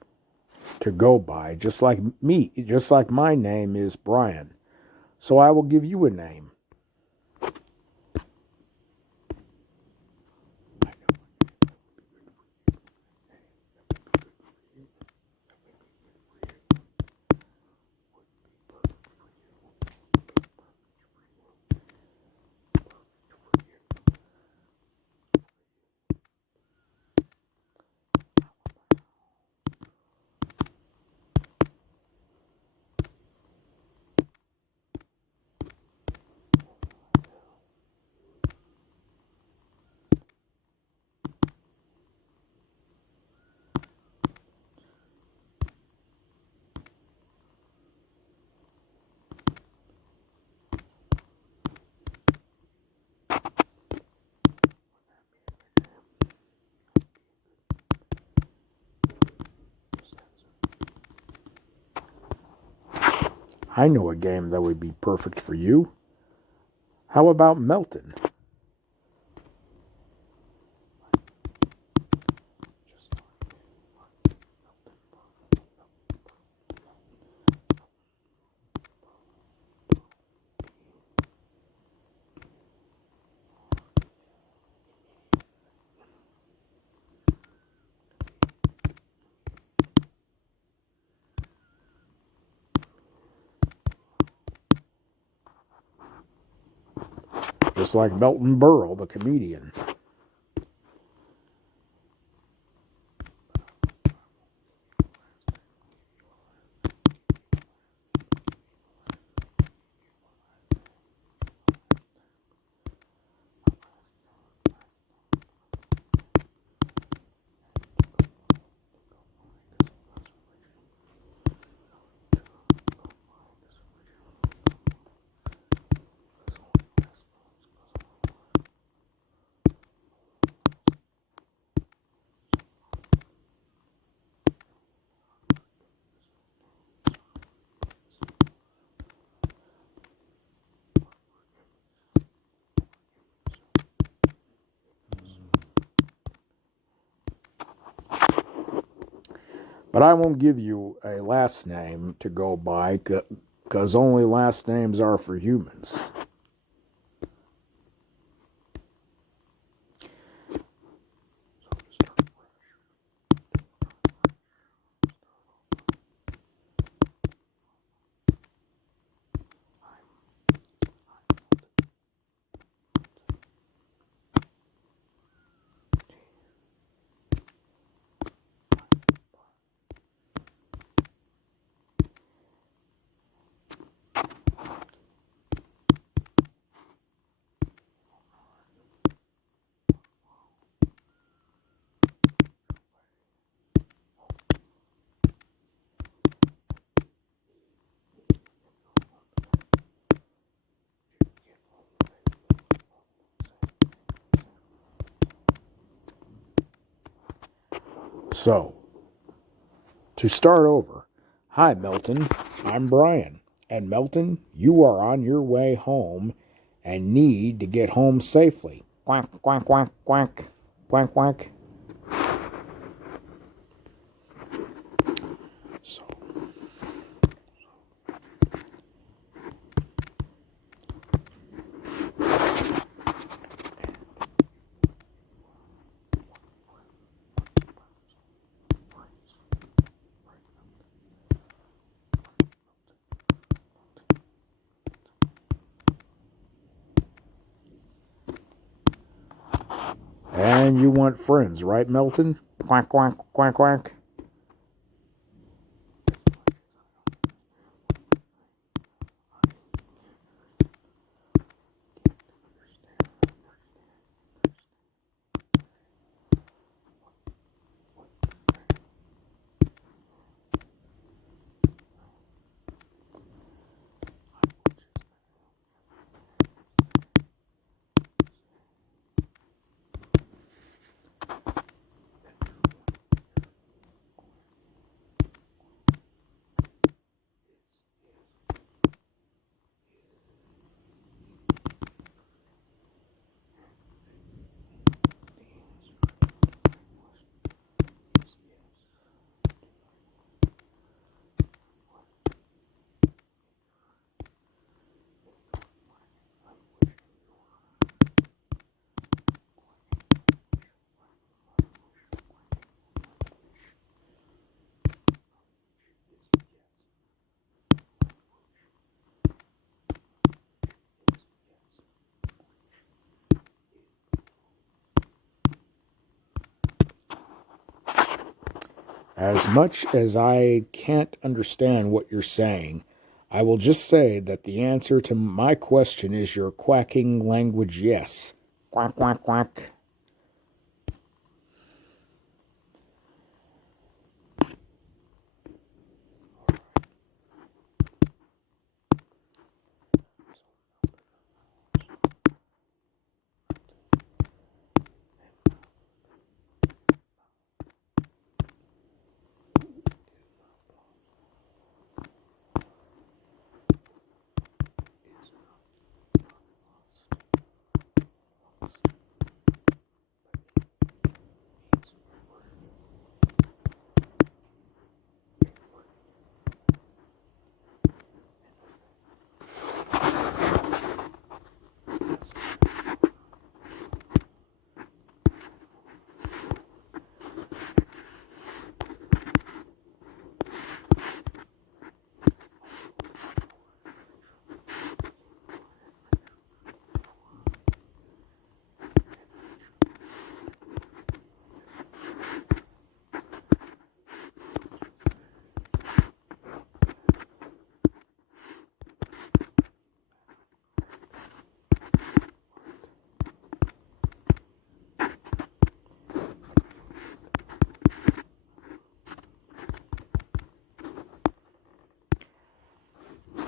to go by, just like me, just like my name is Brian. So I will give you a name. I know a game that would be perfect for you. How about Melton? Just like Melton Berle, the comedian. But I won't give you a last name to go by, because only last names are for humans. So, to start over, hi Milton, I'm Brian. And Milton, you are on your way home and need to get home safely. Quack, quack, quack, quack, quack, quack. So, and you want friends, right, Milton? Quack, quack, quack, quack. As much as I can't understand what you're saying, I will just say that the answer to my question is your quacking language yes. Quack, quack, quack.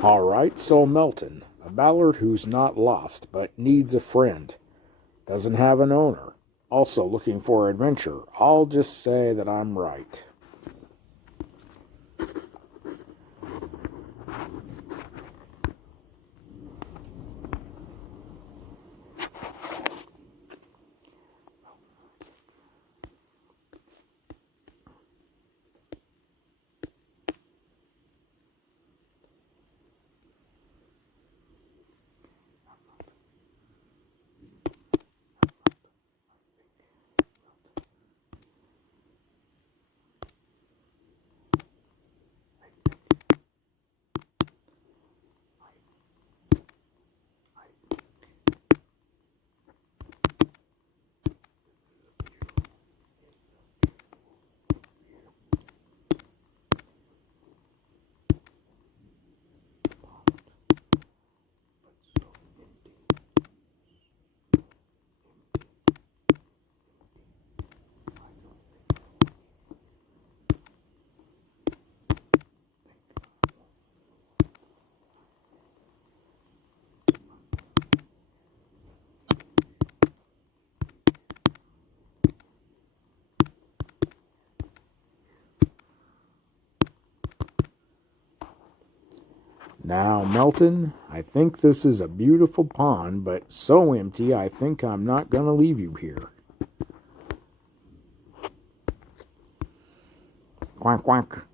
All right, so Melton, a Mallard who's not lost but needs a friend, doesn't have an owner, also looking for adventure. I'll just say that I'm right. Now, Melton, I think this is a beautiful pond, but so empty I think I'm not going to leave you here. Quack, quack.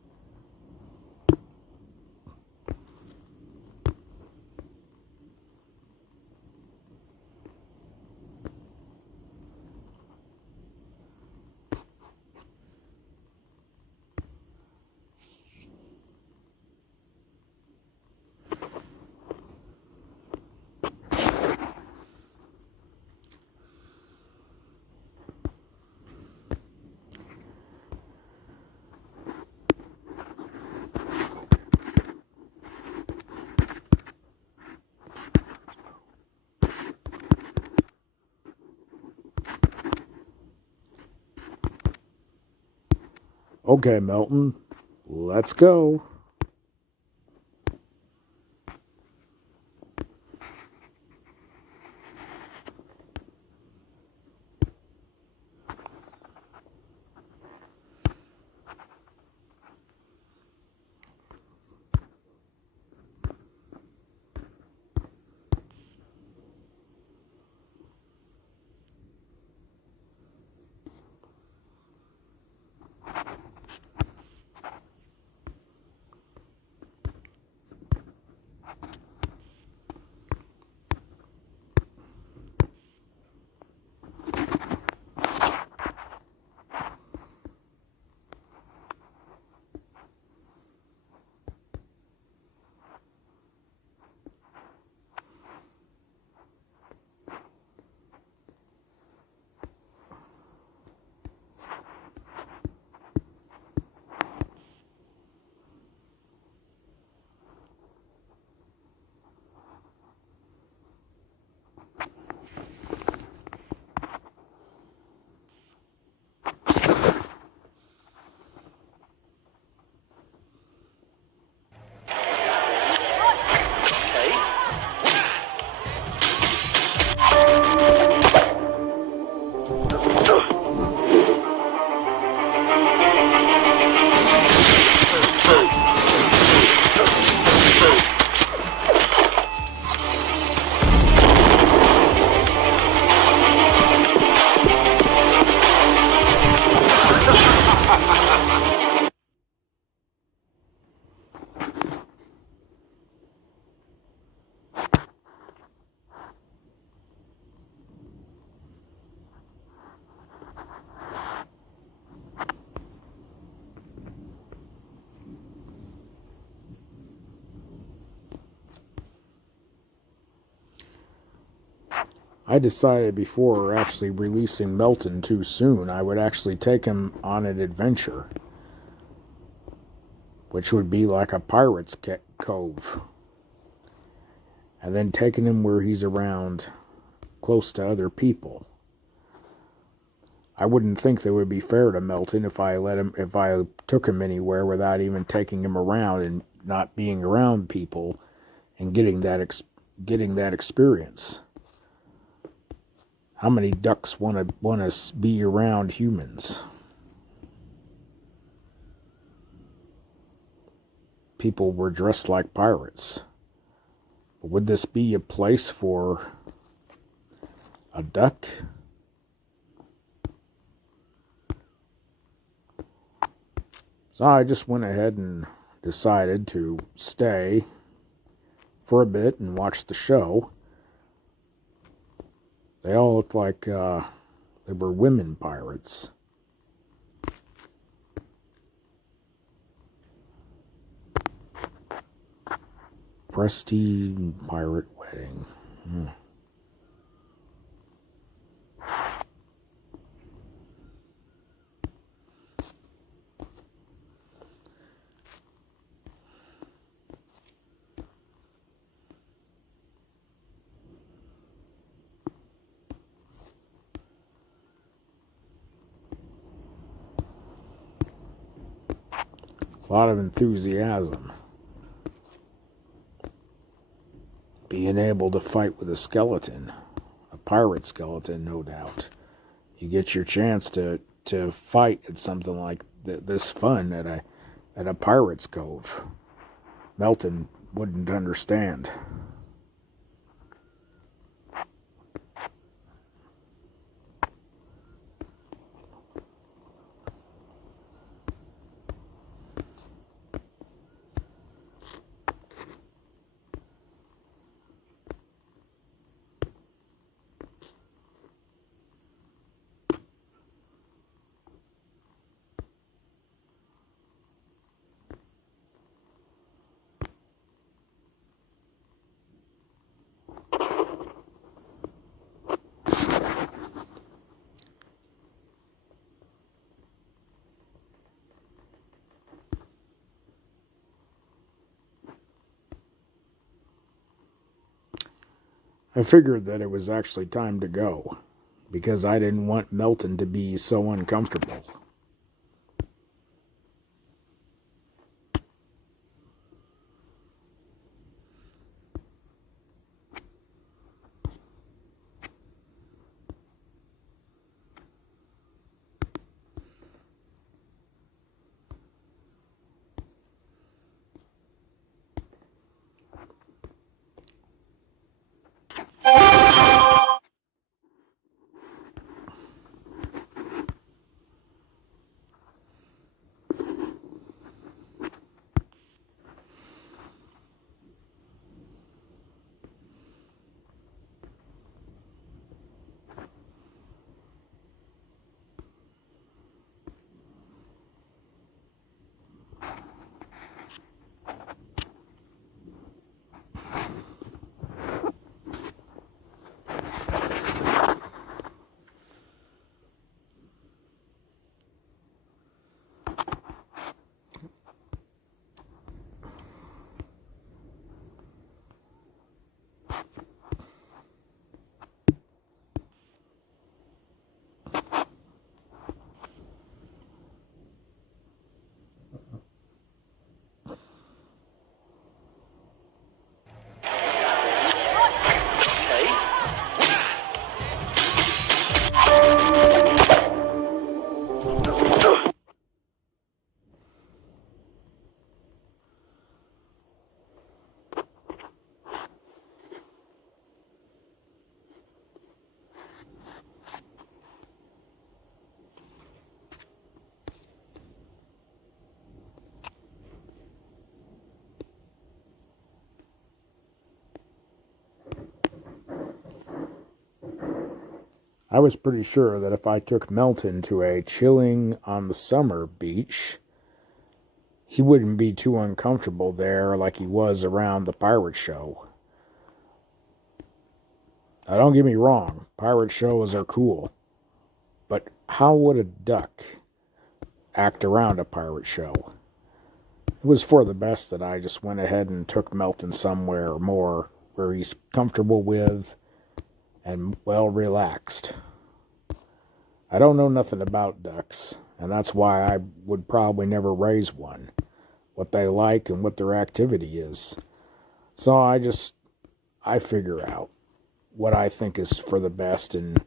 Okay, Melton, let's go. I decided before actually releasing Melton too soon, I would actually take him on an adventure, which would be like a pirate's cove, and then taking him where he's around close to other people. I wouldn't think that would be fair to Melton if I took him anywhere without even taking him around and not being around people and getting that experience. How many ducks want to be around humans? People were dressed like pirates. But would this be a place for a duck? So I just went ahead and decided to stay for a bit and watch the show. They all looked like they were women pirates. Prestige pirate wedding. A lot of enthusiasm. Being able to fight with a skeleton, a pirate skeleton, no doubt. You get your chance to fight at something like this fun at a pirate's cove. Melton wouldn't understand. I figured that it was actually time to go, because I didn't want Melton to be so uncomfortable. I was pretty sure that if I took Melton to a chilling on the summer beach, he wouldn't be too uncomfortable there like he was around the pirate show. Now, don't get me wrong, pirate shows are cool, but how would a duck act around a pirate show? It was for the best that I just went ahead and took Melton somewhere more where he's comfortable with and well relaxed. I don't know nothing about ducks, and that's why I would probably never raise one. What they like and what their activity is. So I figure out what I think is for the best and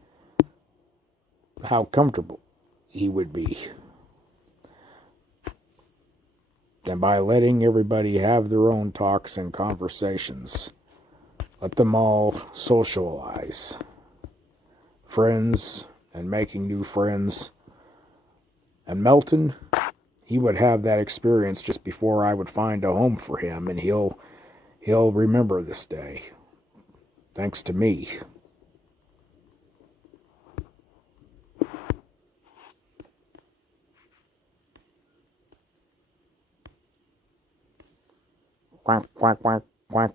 how comfortable he would be. And by letting everybody have their own talks and conversations, let them all socialize. Friends and making new friends. And Melton, he would have that experience just before I would find a home for him, and he'll remember this day. Thanks to me. Quack, quack, quack, quack.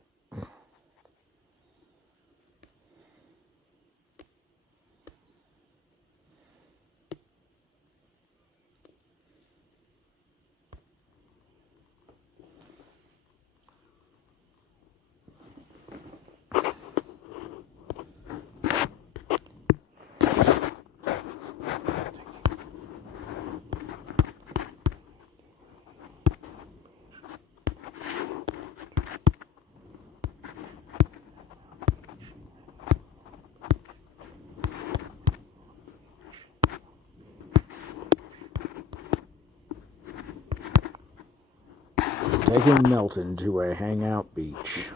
Taking Melton to a hangout beach.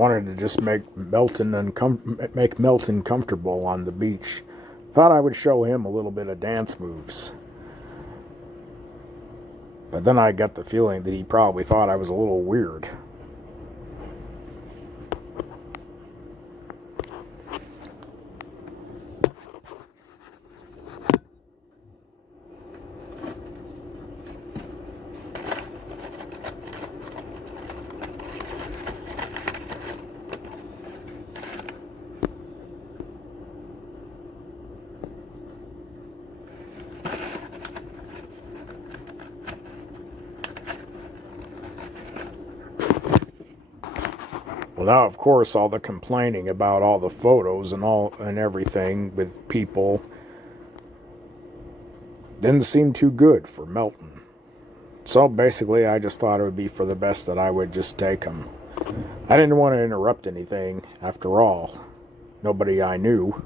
Wanted to just make Melton comfortable on the beach. Thought I would show him a little bit of dance moves. But then I got the feeling that he probably thought I was a little weird. Well, now, of course, all the complaining about all the photos and everything with people didn't seem too good for Melton. So basically, I just thought it would be for the best that I would just take them. I didn't want to interrupt anything, after all. Nobody I knew.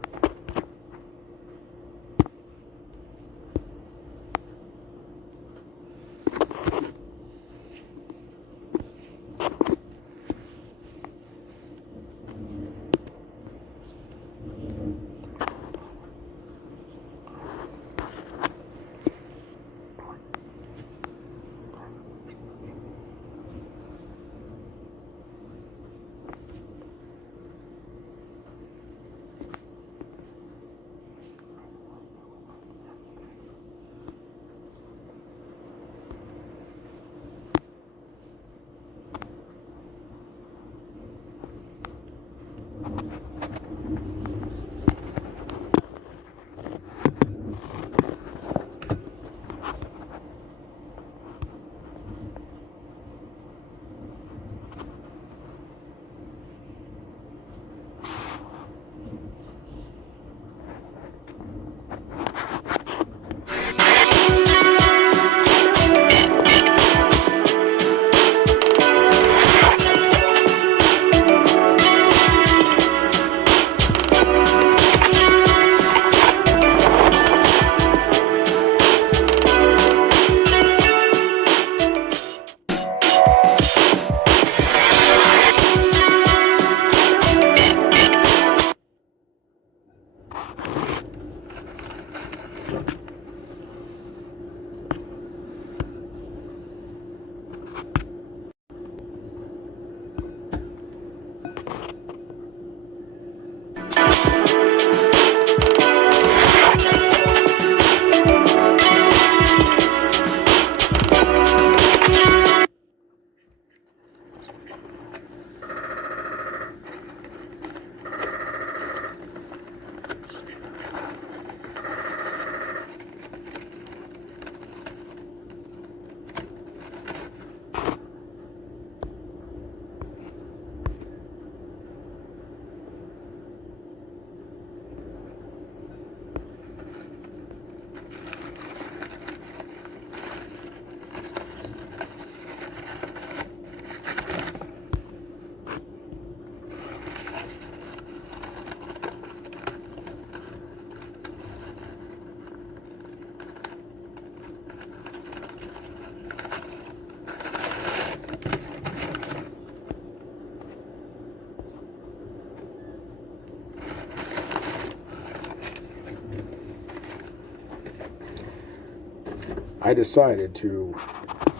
I decided to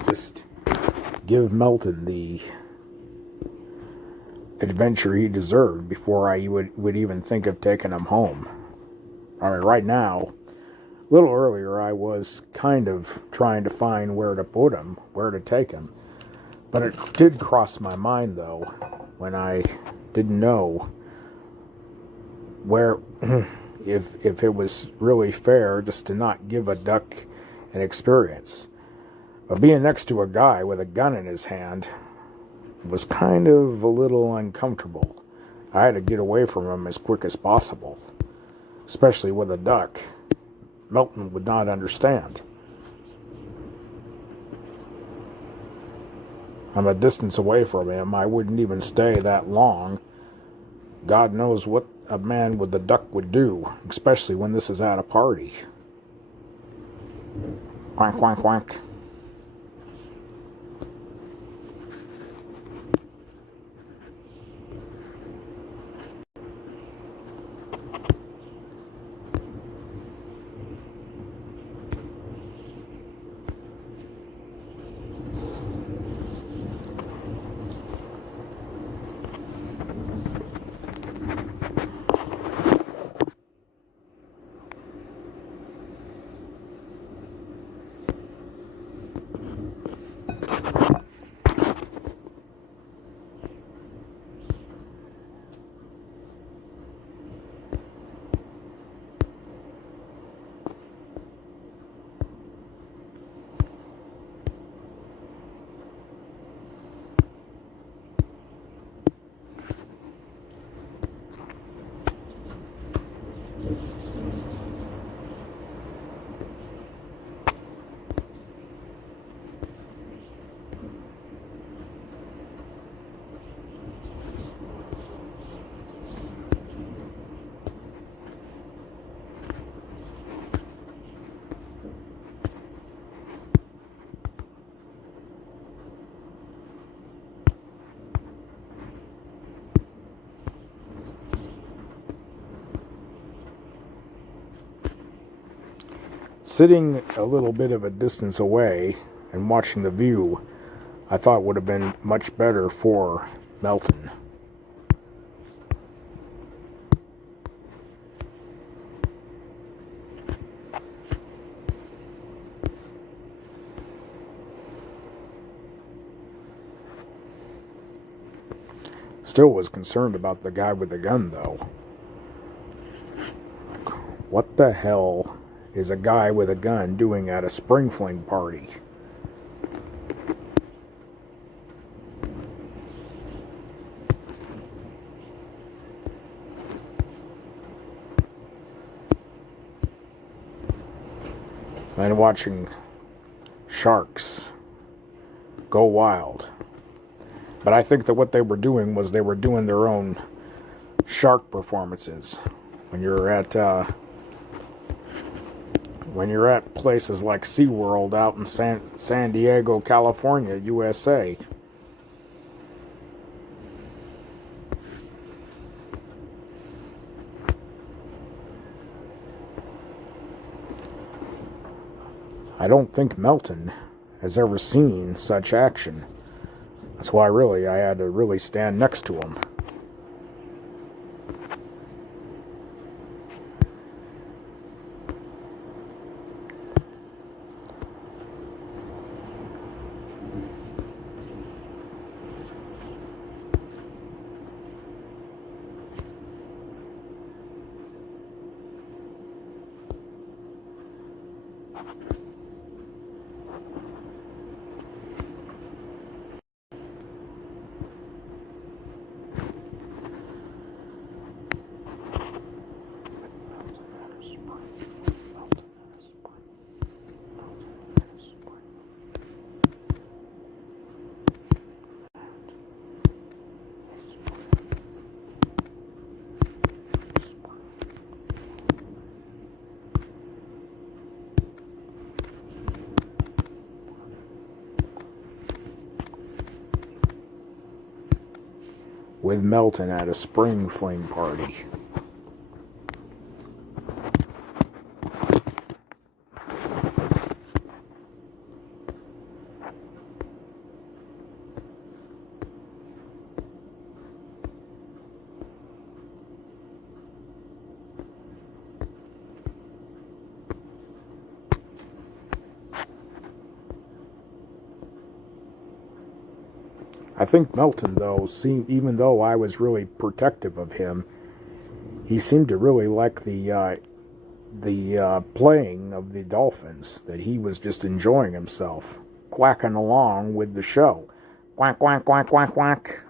just give Melton the adventure he deserved before I would even think of taking him home. I mean, right now, a little earlier, I was kind of trying to find where to put him, where to take him. But it did cross my mind, though, when I didn't know where, if it was really fair just to not give a duck an experience. But being next to a guy with a gun in his hand was kind of a little uncomfortable. I had to get away from him as quick as possible, especially with a duck. Melton would not understand. I'm a distance away from him. I wouldn't even stay that long. God knows what a man with a duck would do, especially when this is at a party. Quack, quack, quack. Sitting a little bit of a distance away and watching the view, I thought would have been much better for Melton. Still was concerned about the guy with the gun, though. What the hell is a guy with a gun doing at a spring fling party? And watching sharks go wild. But I think that what they were doing was they were doing their own shark performances. When you're at places like SeaWorld out in San Diego, California, USA. I don't think Melton has ever seen such action. That's why I had to really stand next to him. With Melton at a spring fling party. I think Melton, though, even though I was really protective of him, he seemed to really like the playing of the dolphins, that he was just enjoying himself, quacking along with the show. Quack, quack, quack, quack, quack.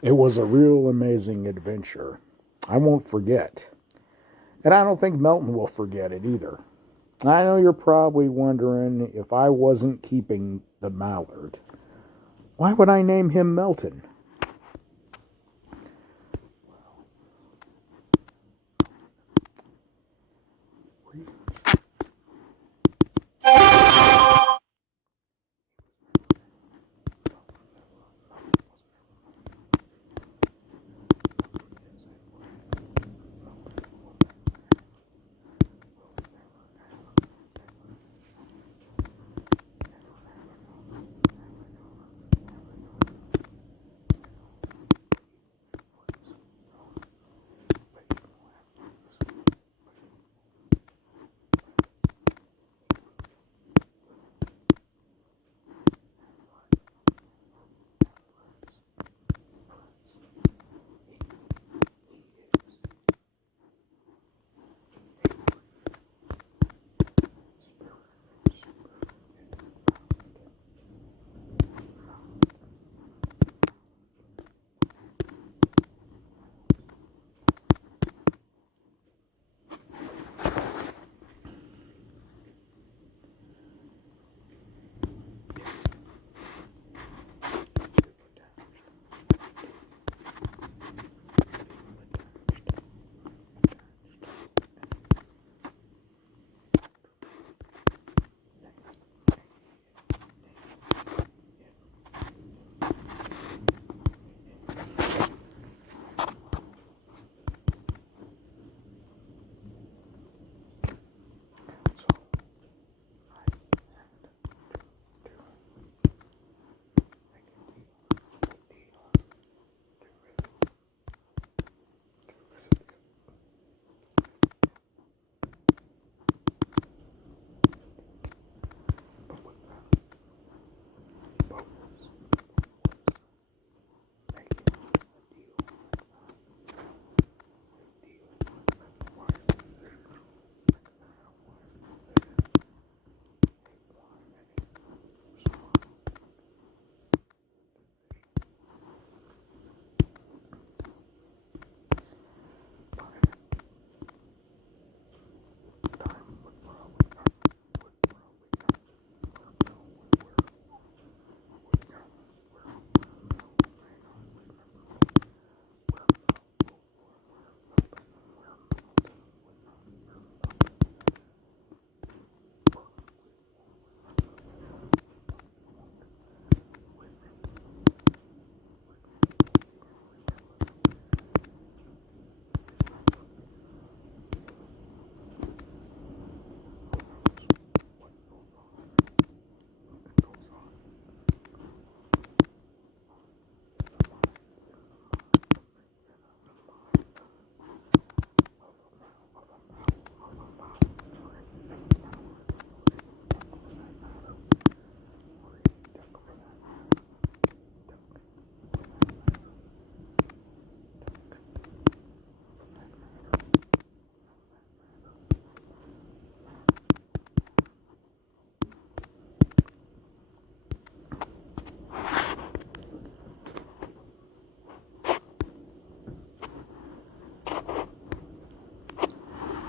It was a real amazing adventure. I won't forget. And I don't think Melton will forget it either. I know you're probably wondering, if I wasn't keeping the Mallard, why would I name him Melton?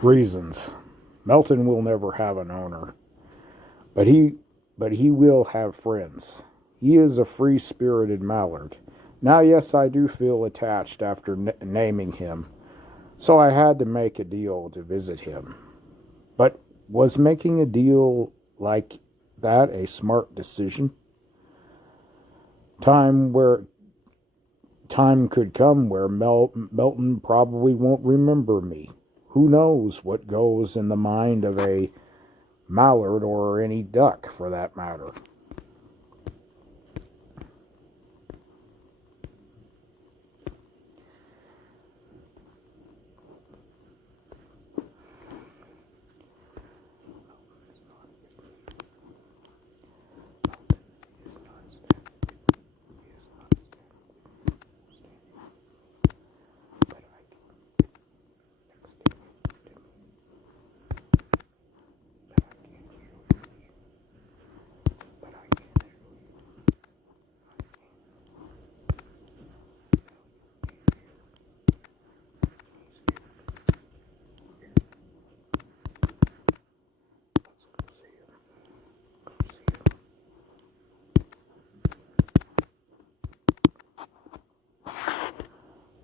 Reasons. Melton will never have an owner, but he will have friends. He is a free-spirited mallard. Now, yes, I do feel attached after naming him, so I had to make a deal to visit him. But was making a deal like that a smart decision? Time could come where Melton probably won't remember me. Who knows what goes in the mind of a mallard, or any duck for that matter.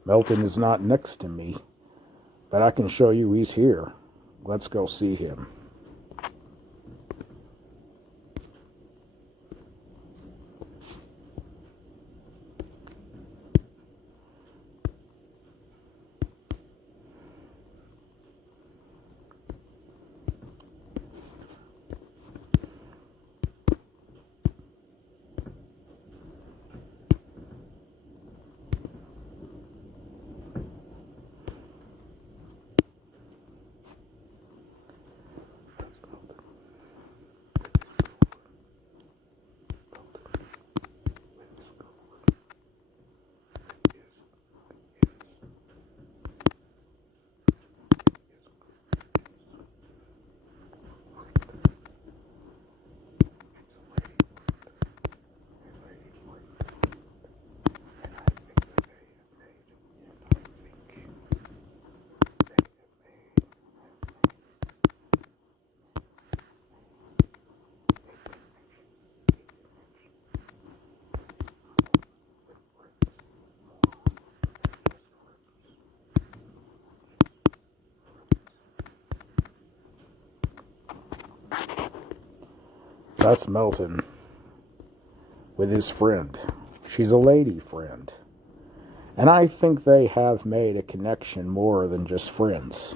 Melton is not next to me, but I can show you he's here. Let's go see him. That's Melton with his friend. She's a lady friend. And I think they have made a connection more than just friends.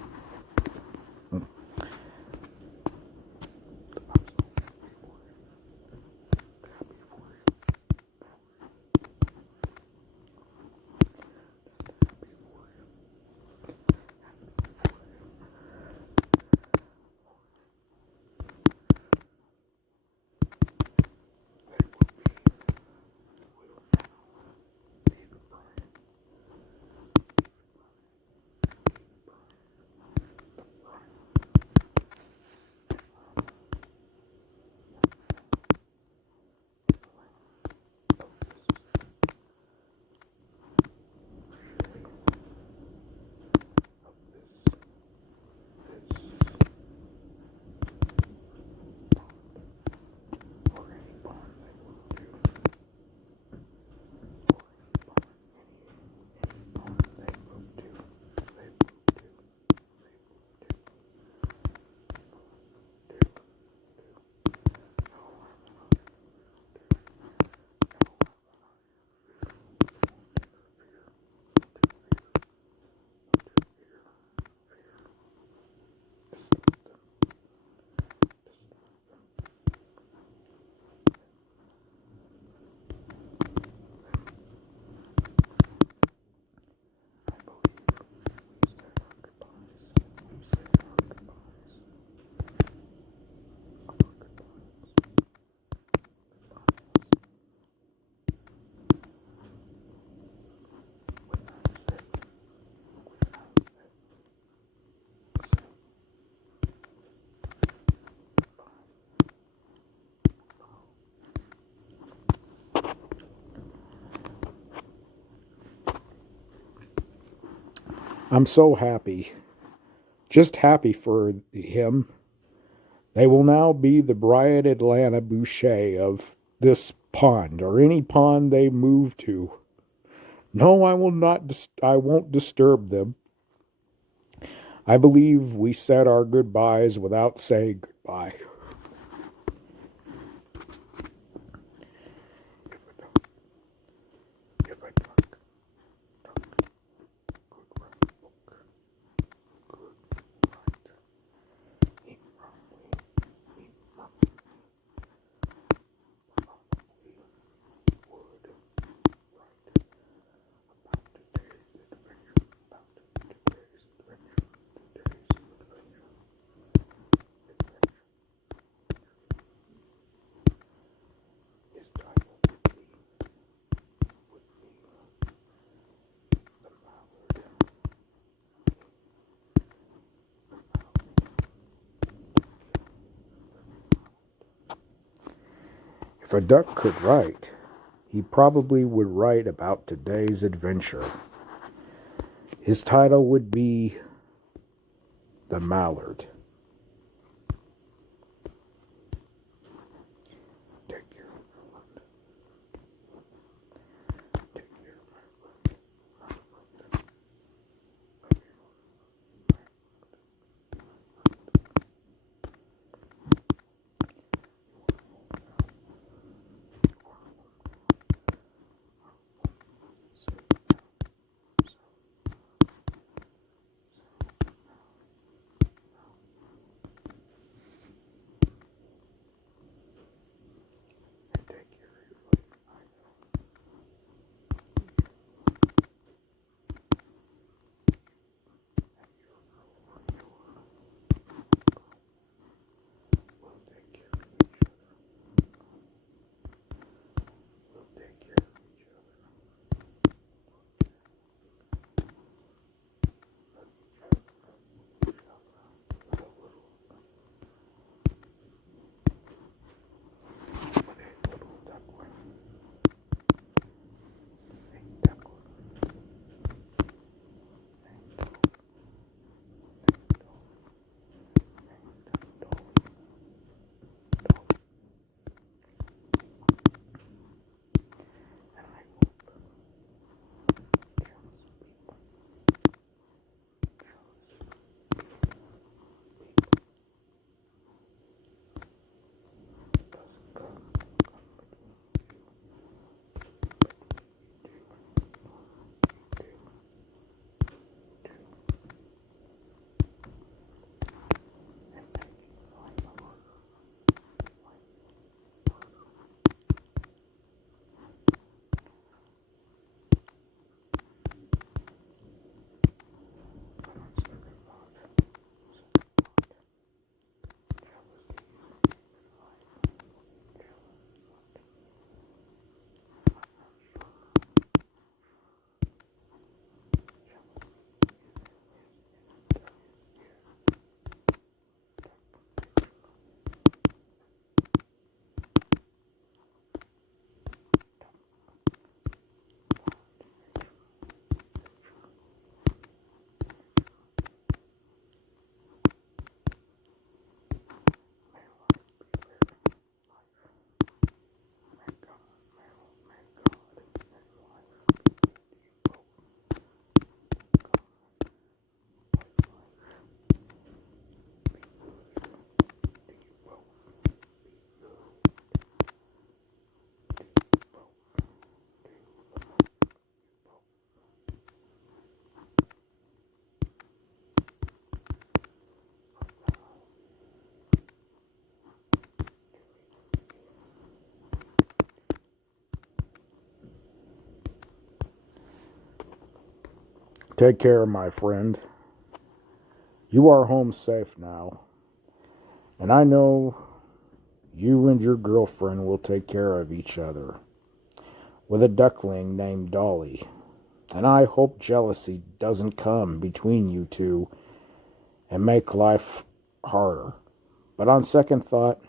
I'm so happy Just happy for him. They will now be the Bryant Atlanta Boucher of this pond, or any pond they move to. No, I will not. I won't disturb them. I believe we said our goodbyes without saying goodbye. If a duck could write, he probably would write about today's adventure. His title would be The Mallard. Take care. Take care. Take care, my friend. You are home safe now. And I know you and your girlfriend will take care of each other with a duckling named Dolly. And I hope jealousy doesn't come between you two and make life harder. But on second thought,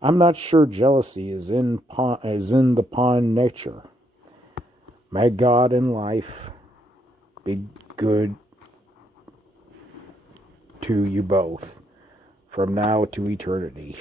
I'm not sure jealousy is in the pond nature. May God and life be good to you both from now to eternity.